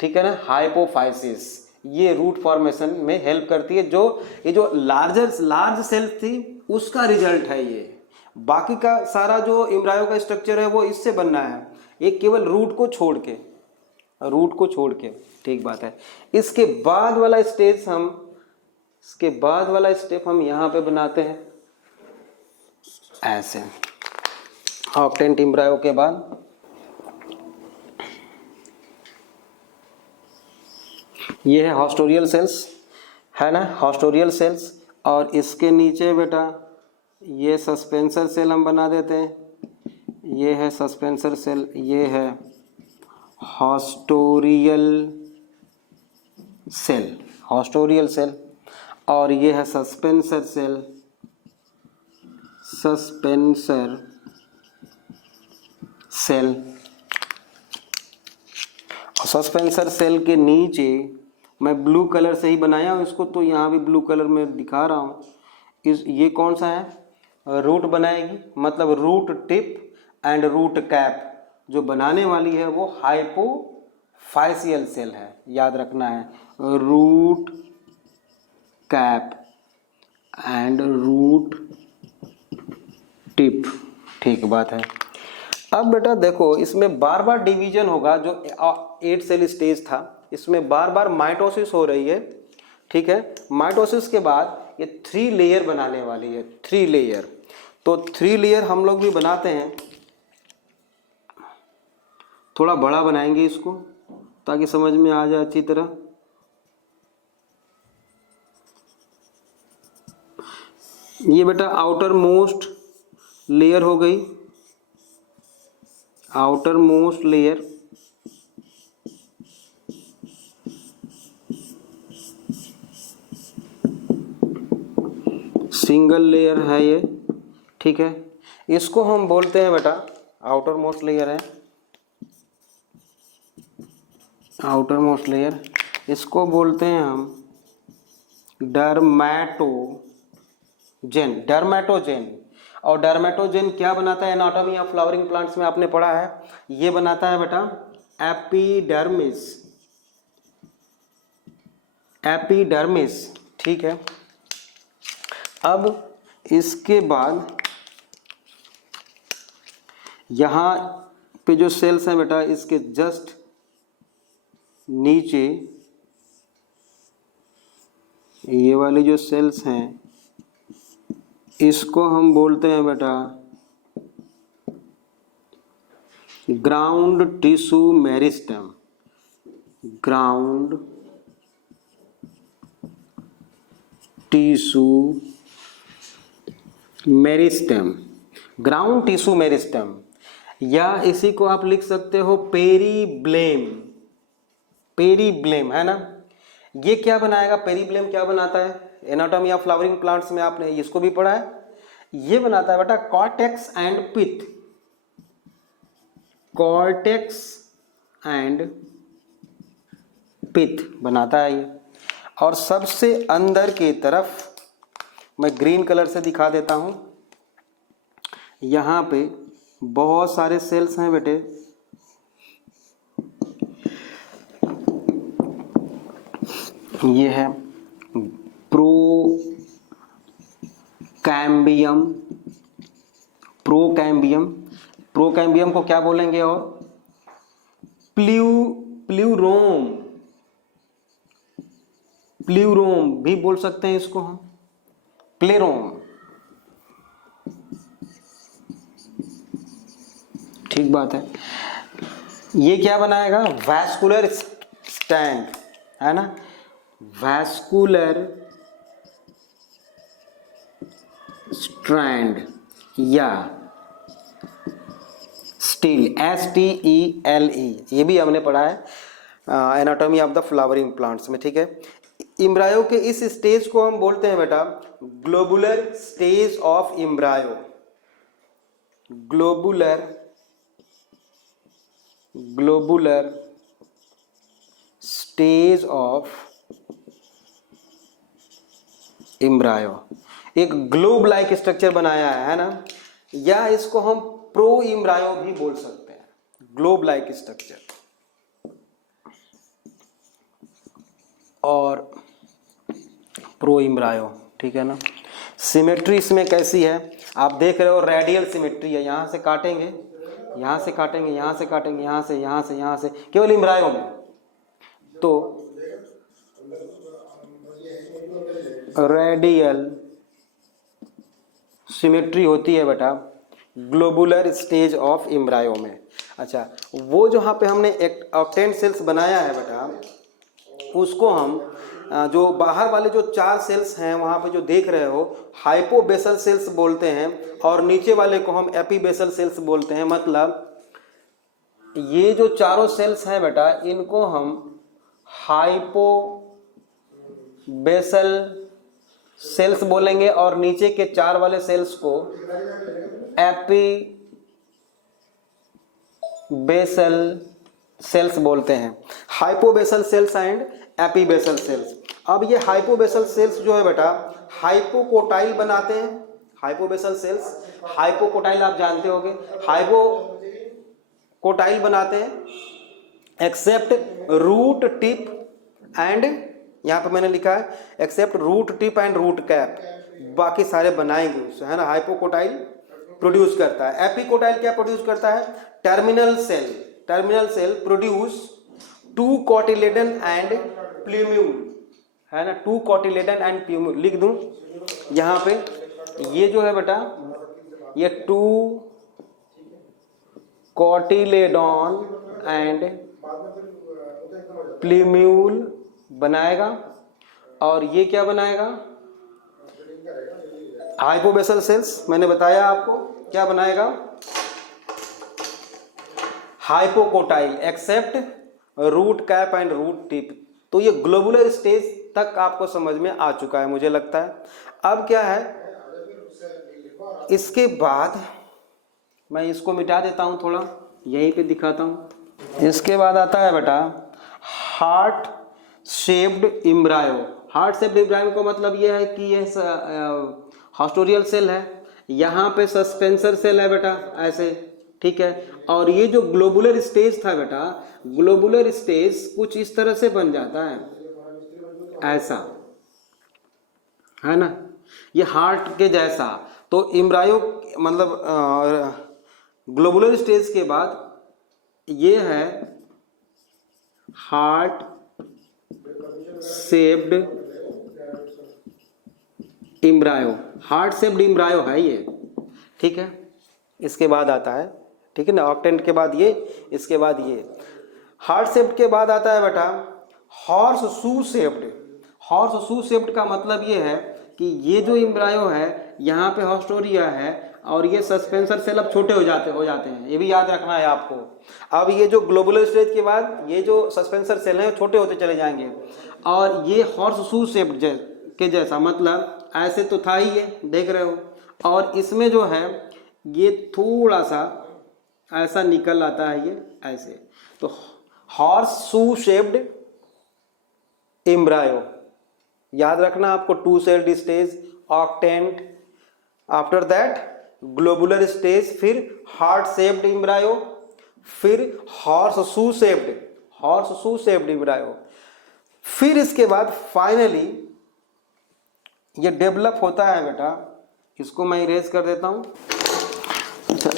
ठीक है ना। हाइपोफाइसिस ये रूट फॉर्मेशन में हेल्प करती है। ये जो लार्ज सेल थी उसका रिजल्ट है ये। बाकी का सारा जो एम्ब्रायो का स्ट्रक्चर है वो इससे बनना है, ये केवल रूट को छोड़ के, ठीक बात है। इसके बाद वाला स्टेप हम यहाँ पे बनाते हैं ऐसे। ऑक्टेंट एम्ब्रायो के बाद ये है हॉस्टोरियल सेल्स, है ना, हॉस्टोरियल सेल्स। और इसके नीचे बेटा ये सस्पेंसर सेल हम बना देते हैं। ये है सस्पेंसर सेल, ये है हॉस्टोरियल सेल, और ये है सस्पेंसर सेल। सस्पेंसर सेल के नीचे मैं ब्लू कलर से ही बनाया हूँ इसको, तो यहाँ भी ब्लू कलर में दिखा रहा हूँ। ये कौन सा है, रूट बनाएगी, मतलब root tip and root cap जो बनाने वाली है वो हाइपोफाइसियल सेल है, याद रखना है। Root cap and root tip, ठीक बात है। अब बेटा देखो, इसमें बार बार डिवीजन होगा। जो 8 सेल स्टेज था इसमें बार बार माइटोसिस हो रही है, ठीक है। माइटोसिस के बाद ये 3 लेयर बनाने वाली है, 3 लेयर। तो 3 लेयर हम लोग भी बनाते हैं, थोड़ा बड़ा बनाएंगे इसको ताकि समझ में आ जाए अच्छी तरह। ये बेटा आउटर मोस्ट लेयर हो गई, outer most layer. Single layer है ये, ठीक है। इसको हम बोलते हैं बेटा, आउटर मोस्ट लेयर है, आउटर मोस्ट लेयर। इसको बोलते हैं हम डर्मेटोजेन। और डर्मेटोजेन क्या बनाता है, एनाटॉमी ऑफ फ्लावरिंग प्लांट्स में आपने पढ़ा है। ये बनाता है बेटा एपिडर्मिस, ठीक है। अब इसके बाद यहाँ पे जो सेल्स हैं बेटा, इसके जस्ट नीचे ये वाली जो सेल्स हैं इसको हम बोलते हैं बेटा ground tissue meristem. Ground tissue meristem, ground tissue meristem, या इसी को आप लिख सकते हो पेरीब्लेम, है ना। ये क्या बनाएगा, पेरीब्लेम क्या बनाता है, एनाटॉमी ऑफ फ्लावरिंग प्लांट्स में आपने इसको भी पढ़ा है। ये बनाता है बेटा कॉर्टेक्स एंड पिथ बनाता है ये। और सबसे अंदर की तरफ मैं ग्रीन कलर से दिखा देता हूं, यहां पे बहुत सारे सेल्स हैं बेटे। ये है प्रोकैम्बियम को क्या बोलेंगे, और प्ल्यूरोम भी बोल सकते हैं इसको हम, प्लेरोम, ठीक बात है। ये क्या बनाएगा, वैस्कुलर स्टैंड, है ना, वैस्कुलर स्ट्रैंड या स्टील, STELE, ये भी हमने पढ़ा है anatomy of the flowering plants में, ठीक है। इम्ब्रायो के इस स्टेज को हम बोलते हैं बेटा globular stage of embryo, globular stage of embryo. एक ग्लोब लाइक स्ट्रक्चर बनाया है ना, या इसको हम प्रो इम्ब्रायो भी बोल सकते हैं, ग्लोब लाइक स्ट्रक्चर। और प्रो इम्ब्रायो, ठीक है ना। सिमेट्री इसमें कैसी है आप देख रहे हो, रेडियल सिमेट्री है, यहाँ से काटेंगे, यहाँ से काटेंगे, यहाँ से काटेंगे, यहाँ से, यहाँ से, यहाँ से, केवल इम्ब्रायो में। तो रेडियल सिमेट्री होती है बेटा ग्लोबुलर स्टेज ऑफ इम्ब्रायो में। अच्छा, वो जहाँ पे हमने एक ऑक्टेन सेल्स बनाया है बेटा, उसको हम जो बाहर वाले जो 4 सेल्स हैं वहाँ पे जो देख रहे हो हाइपोबेसल सेल्स बोलते हैं, और नीचे वाले को हम एपीबेसल सेल्स बोलते हैं। मतलब ये जो चारों सेल्स हैं बेटा, इनको हम हाइपोबेसल सेल्स बोलेंगे, और नीचे के 4 वाले सेल्स को एपीबेसल सेल्स बोलते हैं। Hypobasal cells and epibasal cells. अब ये हाइपोबेसल सेल्स जो है बेटा हाइपोकोटाइल बनाते हैं। हाइपोबेसल सेल्स हाइपोकोटाइल आप जानते होंगे, हाइपोकोटाइल बनाते हैं एक्सेप्ट रूट टिप एंड, यहाँ पे मैंने लिखा है except root tip and root cap, बाकी सारे बनाएंगे उससे, है ना। हाइपोकोटाइल प्रोड्यूस करता है। एपिकोटाइल क्या प्रोड्यूस करता है? Terminal cell, terminal cell produce 2 cotyledon and plumule, है ना। 2 कोटिलेडन एंड प्ल्यूम्यूल लिख दूं यहाँ पे। ये जो है बेटा ये 2 कोटिलेडॉन एंड प्ल्यूम्यूल बनाएगा, और ये क्या बनाएगा? हाइपोबेसल सेल्स, मैंने बताया आपको क्या बनाएगा, hypocotyl except root cap and root tip. तो ये ग्लोबुलर स्टेज तक आपको समझ में आ चुका है मुझे लगता है। अब क्या है, इसके बाद मैं इसको मिटा देता हूं, थोड़ा यहीं पे दिखाता हूं। इसके बाद आता है बेटा heart shaped embryo. Heart shaped embryo का मतलब ये है कि ये हॉस्टोरियल सेल है, यहाँ पे सस्पेंसर सेल है बेटा ऐसे, ठीक है। और ये जो ग्लोबुलर स्टेज था बेटा, ग्लोबुलर स्टेज कुछ इस तरह से बन जाता है ऐसा, है ना, ये हार्ट के जैसा। तो इम्ब्रायो मतलब ग्लोबुलर स्टेज के बाद ये है heart shaped embryo, heart shaped embryo है ये, ठीक है। इसके बाद आता है, ठीक है ना, ऑक्टेंट के बाद ये, इसके बाद ये हार्ट शेप्ड के बाद आता है बेटा horse shoe shaped. Horse shoe shaped का मतलब ये है कि ये जो इम्ब्रायो है यहाँ पे हॉस्टोरिया है, और ये सस्पेंसर सेल अब छोटे हो जाते हैं, ये भी याद रखना है आपको। अब ये जो ग्लोबुलर स्टेज के बाद ये जो सस्पेंसर सेल हैं छोटे होते चले जाएंगे, और ये हॉर्स शू शेप्ड के जैसा, मतलब ऐसे तो था ही ये, देख रहे हो, और इसमें जो है ये थोड़ा सा ऐसा निकल आता है ये ऐसे। तो हॉर्स शू शेप्ड इम्ब्रायो याद रखना आपको, 2 sailed stage, octant, after that globular stage, फिर हार्ट शेप्ड इम्ब्रायो, फिर हॉर्स शू शेप्ड इम्ब्रायो, फिर इसके बाद फाइनली ये डेवलप होता है बेटा। इसको मैं इरेज कर देता हूं। अच्छा,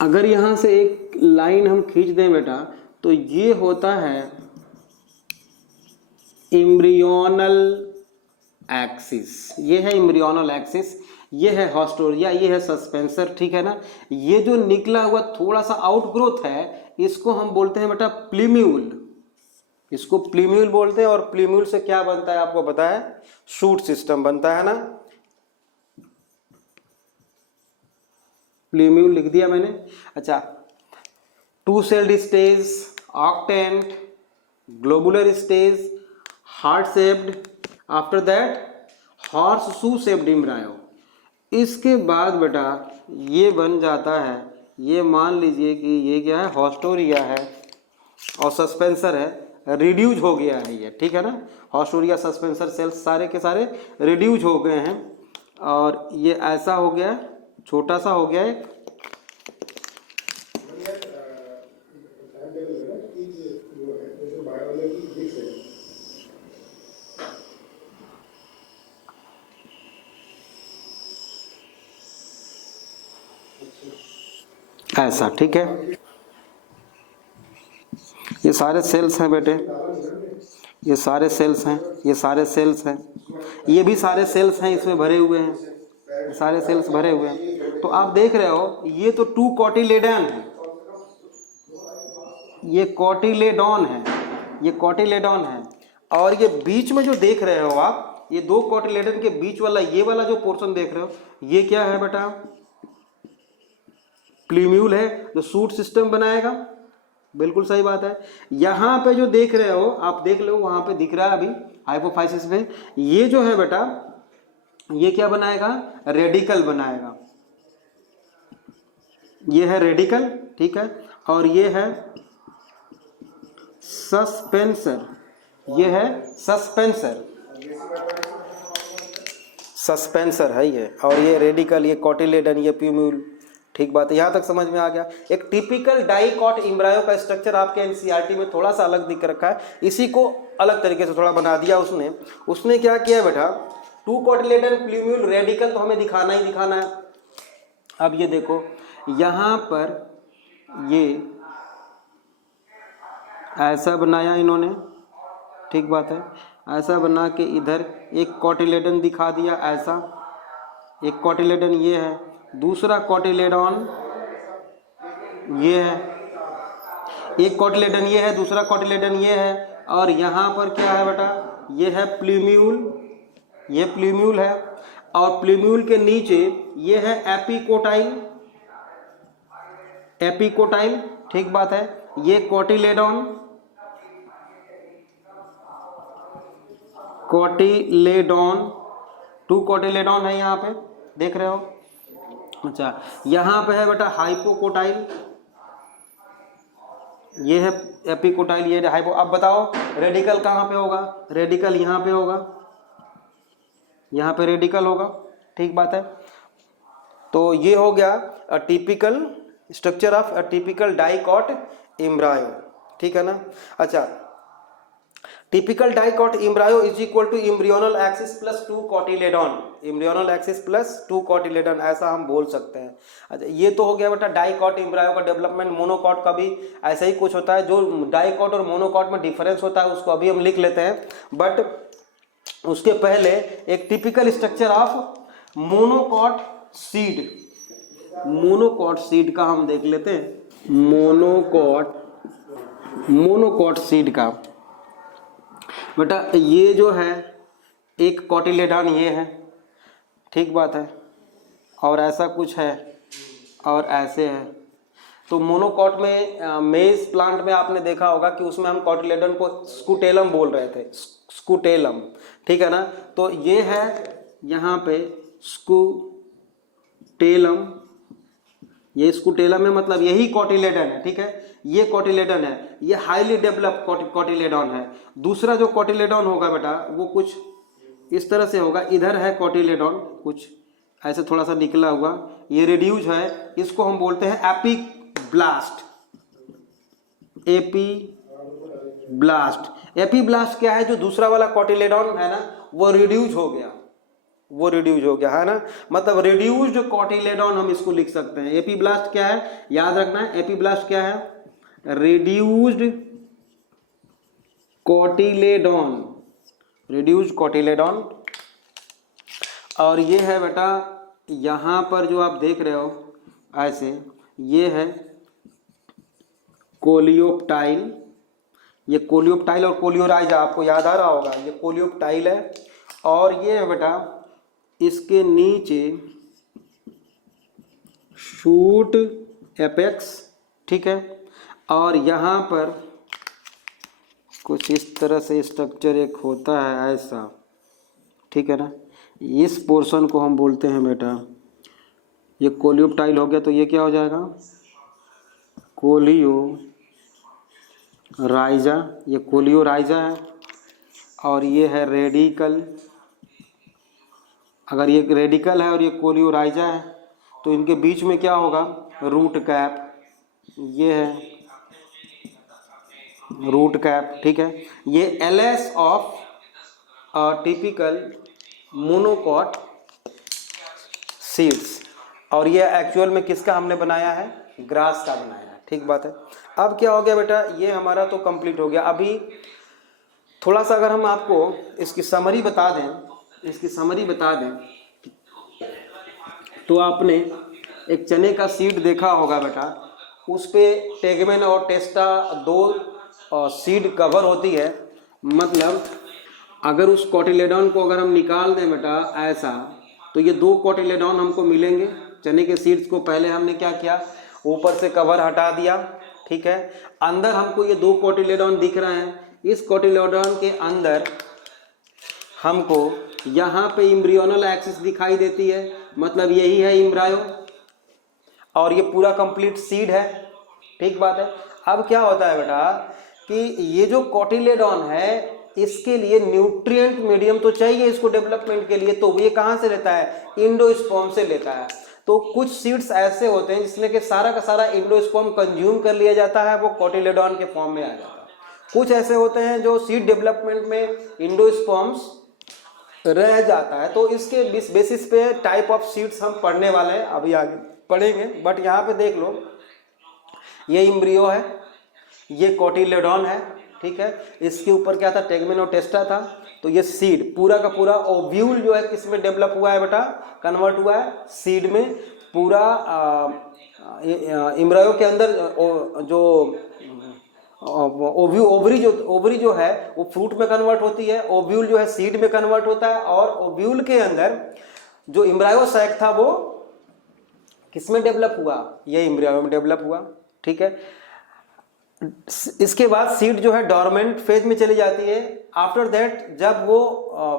अगर यहां से एक लाइन हम खींच दें बेटा, तो ये होता है इम्ब्रियोनल एक्सिस, ये है इम्ब्रियोनल एक्सिस, ये है हॉस्टोरिया, ये है सस्पेंसर, ठीक है ना। ये जो निकला हुआ थोड़ा सा आउटग्रोथ है, इसको हम बोलते हैं बेटा प्ल्यूम्यूल, इसको प्ल्यूम्यूल बोलते हैं। और प्ल्यूम्यूल से क्या बनता है आपको पता है? शूट सिस्टम बनता है ना। प्ल्यूम्यूल लिख दिया मैंने। अच्छा, two celled stage, octant, globular stage, heart shaped, after that horse shoe shaped embryo. इसके बाद बेटा ये बन जाता है, ये मान लीजिए कि ये क्या है, हॉस्टोरिया है और सस्पेंसर है, रिड्यूज हो गया है ये, ठीक है ना। हॉस्टोरिया सस्पेंसर सेल्स सारे के सारे रिड्यूज हो गए हैं और ये ऐसा हो गया, छोटा सा हो गया एक। ऐसा, ठीक है। ये सारे सेल्स हैं बेटे, ये सारे सेल्स हैं, ये सारे सेल्स हैं, ये भी सारे सेल्स हैं, इसमें भरे हुए हैं, सारे सेल्स भरे हुए हैं। तो आप देख रहे हो ये तो टू कॉटिलेडन है, ये कॉटिलेडॉन है, ये कॉटिलेडॉन है। और ये बीच में जो देख रहे हो आप, ये दो कॉटिलेडन के बीच वाला ये वाला जो पोर्शन देख रहे हो, ये क्या है बेटा, प्लूम्यूल है जो सूट सिस्टम बनाएगा। बिल्कुल सही बात है। यहाँ पे जो देख रहे हो आप, देख लो वहां पे दिख रहा है अभी हाइपोफाइसिस में, ये जो है बेटा ये क्या बनाएगा, रेडिकल बनाएगा। ये है रेडिकल, ठीक है, और ये है सस्पेंसर, ये है सस्पेंसर, सस्पेंसर है ये, और ये रेडिकल, ये कॉटिलेडन, ये प्लूम्यूल। ठीक बात है, यहाँ तक समझ में आ गया। एक टिपिकल डाइकॉट एम्ब्रायो का स्ट्रक्चर आपके एनसीईआरटी में थोड़ा सा अलग दिख रखा है, इसी को अलग तरीके से थोड़ा बना दिया उसने क्या किया है बेटा, टू कॉटिलेडन प्लूम्यूल रेडिकल तो हमें दिखाना ही दिखाना है। अब ये देखो यहाँ पर ये ऐसा बनाया इन्होंने, ठीक बात है, ऐसा बना के इधर एक कॉटिलेडन दिखा दिया, ऐसा एक कॉटिलेडन ये है, दूसरा कॉटिलेडॉन ये है, एक कॉटिलेडन ये है, दूसरा कॉटिलेडन ये है, और यहाँ पर क्या है बेटा, ये है प्लूम्यूल, ये प्लूम्यूल है, और प्लूम्यूल के नीचे ये है एपिकोटाइल, एपिकोटाइल, ठीक बात है, ये कॉटिलेडॉन, कॉटिलेडॉन, टू कॉटिलेडॉन है यहाँ पे, देख रहे हो। अच्छा, यहाँ पे है बेटा हाइपोकोटाइल, ये है एपिकोटाइल, ये हाइपो। अब बताओ रेडिकल कहाँ पे होगा, रेडिकल यहाँ पे होगा, यहाँ पे रेडिकल होगा, ठीक बात है। तो ये हो गया a typical structure of a typical dicot embryo, ठीक है ना। अच्छा, typical dicot embryo is equal to embryonal axis plus two cotyledon, embryonal axis plus two cotyledon, ऐसा हम बोल सकते हैं। अच्छा, ये तो हो गया बेटा डाइकॉट एम्ब्रायो का डेवलपमेंट। मोनोकॉट का भी ऐसा ही कुछ होता है, जो डाइकॉट और मोनोकॉट में डिफरेंस होता है उसको अभी हम लिख लेते हैं, बट उसके पहले एक typical structure of monocot seed, monocot seed का हम देख लेते हैं। मोनोकॉट सीड का बेटा ये जो है एक कॉटिलेडॉन ये है, ठीक बात है, और ऐसा कुछ है और ऐसे है। तो मोनोकॉट में मेज प्लांट में आपने देखा होगा कि उसमें हम कॉटिलेडॉन को स्कूटेलम बोल रहे थे, स्कूटेलम, ठीक है ना। तो ये है यहाँ पे स्कूटेलम, ये स्कूटेलम है, मतलब यही कॉटिलेडन है, ठीक है, ये कॉटिलेडन है, ये हाईली डेवलप्ड कॉटिलेडन है। दूसरा जो कॉटिलेडन होगा बेटा वो कुछ इस तरह से होगा, इधर है कॉटिलेडन कुछ ऐसे थोड़ा सा निकला हुआ, ये रिड्यूज है, इसको हम बोलते हैं एपीब्लास्ट, एपीब्लास्ट। एपीब्लास्ट क्या है, जो दूसरा वाला कॉटिलेडन है ना वो रिड्यूज हो गया, वो रिड्यूज हो गया है ना, मतलब रिड्यूस्ड कॉटिलेडॉन हम इसको लिख सकते हैं। एपीब्लास्ट क्या है, याद रखना है, एपीब्लास्ट क्या है, रिड्यूस्ड कॉटिलेडॉन, रिड्यूस्ड कॉटिलेडॉन। और ये है बेटा यहाँ पर जो आप देख रहे हो ऐसे, ये है कोलियोप्टाइल, ये कोलियोप्टाइल और कोलियोराइज आपको याद आ रहा होगा, ये कोलियोप्टाइल है, और ये है बेटा इसके नीचे शूट एपेक्स, ठीक है, और यहाँ पर कुछ इस तरह से स्ट्रक्चर एक होता है ऐसा, ठीक है ना। इस पोर्शन को हम बोलते हैं बेटा, ये कोलियोप्टाइल हो गया तो ये क्या हो जाएगा, कोलियोराइजा, ये कोलियोराइजा है। और ये है रेडिकल, अगर ये रेडिकल है और ये कोलियोराइजा है तो इनके बीच में क्या होगा, रूट कैप, ये है रूट कैप, ठीक है। ये LS of typical monocot seeds, और ये एक्चुअल में किसका हमने बनाया है, ग्रास का बनाया है, ठीक बात है। अब क्या हो गया बेटा, ये हमारा तो कंप्लीट हो गया। अभी थोड़ा सा अगर हम आपको इसकी समरी बता दें, तो आपने एक चने का सीड देखा होगा बेटा, उस पे टेगमेन और टेस्टा दो सीड कवर होती है। मतलब अगर उस कोटिलेडॉन को अगर हम निकाल दें बेटा ऐसा, तो ये दो कोटिलेडॉन हमको मिलेंगे। चने के सीड्स को पहले हमने क्या किया, ऊपर से कवर हटा दिया, ठीक है। अंदर हमको ये दो कोटिलेडॉन दिख रहे हैं। इस कोटिलेडॉन के अंदर हमको यहाँ पे इम्ब्रियोनल एक्सिस दिखाई देती है, मतलब यही है इम्ब्रायो, और ये पूरा कंप्लीट सीड है, ठीक बात है। अब क्या होता है बेटा कि ये जो कोटिलेडॉन है इसके लिए न्यूट्रिएंट मीडियम तो चाहिए इसको डेवलपमेंट के लिए, तो ये कहाँ से लेता है, इंडोस्पर्म से लेता है। तो कुछ सीड्स ऐसे होते हैं जिसमें कि सारा का सारा इंडोस्पर्म कंज्यूम कर लिया जाता है, वो कोटिलेडॉन के फॉर्म में आ जाता है। कुछ ऐसे होते हैं जो सीड डेवलपमेंट में इंडोस्पर्म्स रह जाता है। तो इसके बेसिस पे टाइप ऑफ सीड्स हम पढ़ने वाले हैं, अभी आगे पढ़ेंगे। बट यहाँ पे देख लो, ये इम्ब्रियो है, ये कोटिलेडॉन है, ठीक है। इसके ऊपर क्या था, टेगमेन और टेस्टा था। तो ये सीड पूरा का पूरा ओव्यूल जो है किस में डेवलप हुआ है बेटा, कन्वर्ट हुआ है सीड में। पूरा इम्ब्रियो के अंदर जो ओवरी जो है वो फ्रूट में कन्वर्ट होती है, ओव्यूल जो है सीड में कन्वर्ट होता है, और ओव्यूल के अंदर जो इम्ब्रियो सैक था वो किसमें डेवलप हुआ, ये इम्ब्रियो में डेवलप हुआ, ठीक है। इसके बाद सीड जो है डॉर्मेंट फेज में चली जाती है। आफ्टर दैट जब वो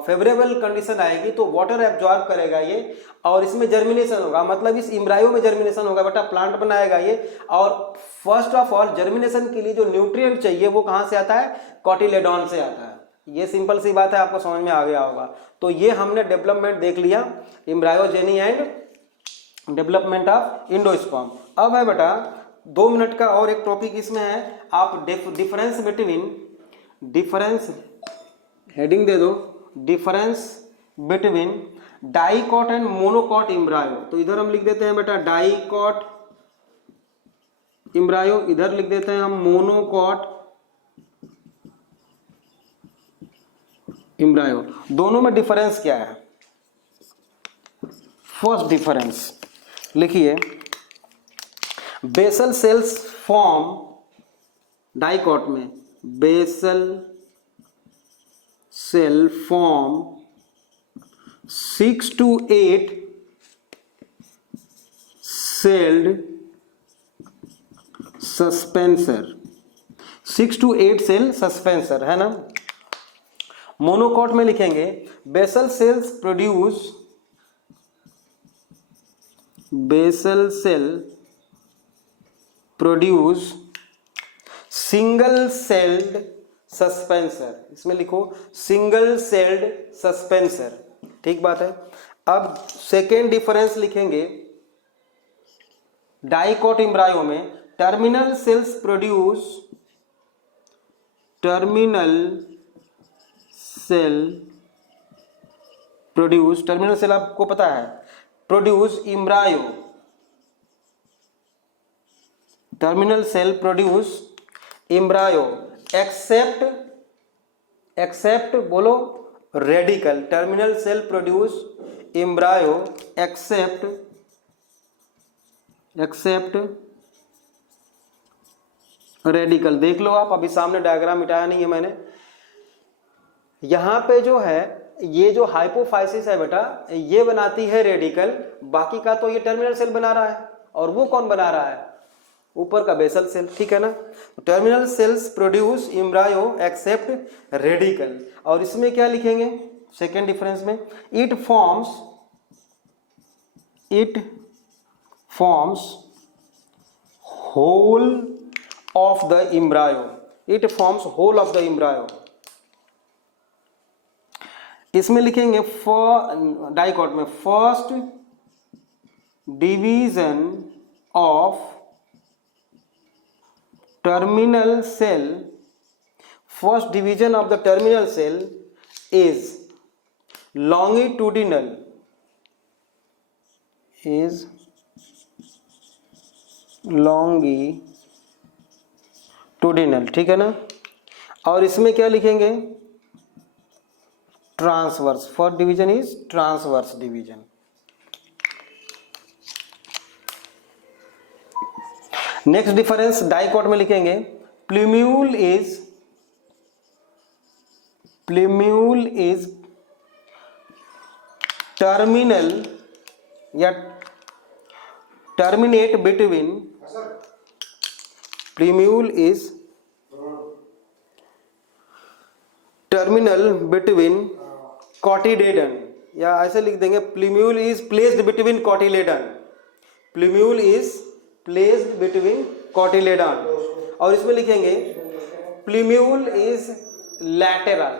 फेवरेबल कंडीशन आएगी तो वाटर एब्जॉर्ब करेगा ये, और इसमें जर्मिनेशन होगा, मतलब इस इम्ब्रायो में जर्मिनेशन होगा बेटा, प्लांट बनाएगा ये। और फर्स्ट ऑफ ऑल जर्मिनेशन के लिए जो न्यूट्रिएंट चाहिए वो कहाँ से आता है, कोटिलेडॉन से आता है। ये सिंपल सी बात है, आपको समझ में आ गया होगा। तो ये हमने डेवलपमेंट देख लिया, इम्ब्रायोजेनी एंड डेवलपमेंट ऑफ इंडोस्पर्म। अब है बेटा 2 मिनट का और एक टॉपिक इसमें है, आप डिफरेंस हेडिंग दे दो, difference between dicot and monocot embryo. तो इधर हम लिख देते हैं बेटा डाइकॉट इम्ब्रायो, इधर लिख देते हैं हम मोनोकॉट इम्ब्रायो। दोनों में डिफरेंस क्या है, फर्स्ट डिफरेंस लिखिए, बेसल सेल्स फॉर्म डाइकॉट में, basal cell form 6 to 8 celled suspensor, 6 to 8 cell suspensor है ना। मोनोकॉट में लिखेंगे basal cells produce, basal cell produce single celled suspensor, इसमें लिखो सिंगल सेल्ड सस्पेंसर, ठीक बात है। अब सेकेंड डिफरेंस लिखेंगे, डाइकॉट इम्ब्रायो में terminal cells produce, terminal cell आपको पता है, produce embryo, terminal cell produce embryo except बोलो radical, terminal cell produce embryo except radicle. देख लो आप, अभी सामने डायग्राम मिटाया नहीं है मैंने। यहां पे जो है ये जो हाइपोफाइसिस है बेटा, ये बनाती है रेडिकल, बाकी का तो ये टर्मिनल सेल बना रहा है। और वो कौन बना रहा है, ऊपर का बेसल सेल, ठीक है ना। Terminal cells produce embryo except radicle, और इसमें क्या लिखेंगे सेकेंड डिफरेंस में, it forms whole of the embryo, it forms whole of the embryo. इसमें लिखेंगे डाइकॉट में first division of terminal cell, first division of the terminal cell is longitudinal, is longitudinal, ठीक है ना। और इसमें क्या लिखेंगे transverse, first division is transverse division. Next difference dicot में लिखेंगे प्लूम्यूल इज टर्मिनल या terminate between, plumule is terminal between cotyledon, या ऐसे लिख देंगे plumule is placed between cotyledon, plumule is placed between cotyledon. और इसमें लिखेंगे प्लूम्यूल इज लैटेरल,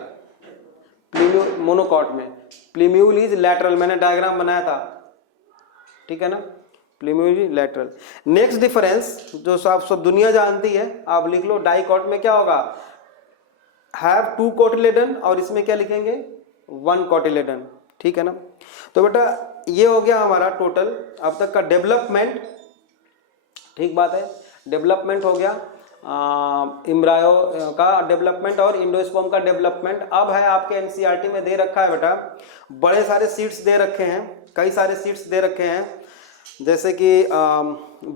प्लूम्यूल मोनोकॉट में प्लूम्यूल इज लैटरल, मैंने डायग्राम बनाया था, ठीक है ना, plumule is lateral. Next difference जो सब दुनिया जानती है, आप लिख लो डाइकॉट में क्या होगा, हैव 2 कोटिलेडन, और इसमें क्या लिखेंगे 1 कोटिलेडन, ठीक है ना। तो बेटा ये हो गया हमारा टोटल अब तक का डेवलपमेंट, ठीक बात है, डेवलपमेंट हो गया एम्ब्रायो का डेवलपमेंट और इंडोस्पर्म का डेवलपमेंट। अब है आपके एनसीईआरटी में दे रखा है बेटा, बड़े सारे सीट्स दे रखे हैं, कई सारे सीट्स दे रखे हैं, जैसे कि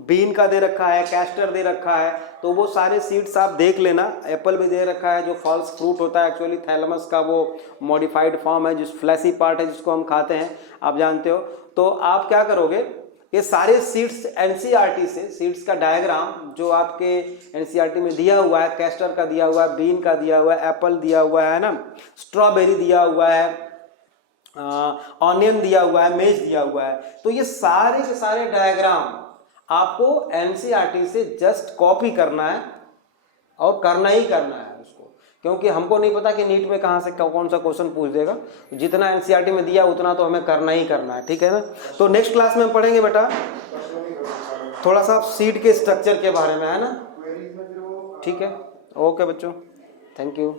बीन का दे रखा है, कैस्टर दे रखा है, तो वो सारे सीड्स आप देख लेना। एप्पल भी दे रखा है जो फॉल्स फ्रूट होता है, एक्चुअली थैलमस का वो मॉडिफाइड फॉर्म है, जिस फ्लैसी पार्ट है जिसको हम खाते हैं, आप जानते हो। तो आप क्या करोगे, ये सारे सीड्स एनसीईआरटी से, सीड्स का डायग्राम जो आपके एनसीईआरटी में दिया हुआ है, कैस्टर का दिया हुआ है, बीन का दिया हुआ है, एप्पल दिया हुआ है ना, स्ट्रॉबेरी दिया हुआ है, ऑनियन दिया हुआ है, मेज दिया हुआ है, तो ये सारे के सारे डायग्राम आपको एनसीईआरटी से जस्ट कॉपी करना है और करना ही करना है उसको, क्योंकि हमको नहीं पता कि नीट में कहाँ से कौन सा क्वेश्चन पूछ देगा। जितना एनसीईआरटी में दिया उतना तो हमें करना ही करना है, ठीक है ना। तो नेक्स्ट क्लास में हम पढ़ेंगे बेटा थोड़ा सा सीड के स्ट्रक्चर के बारे में, है ना, ठीक है। ओके बच्चों, थैंक यू।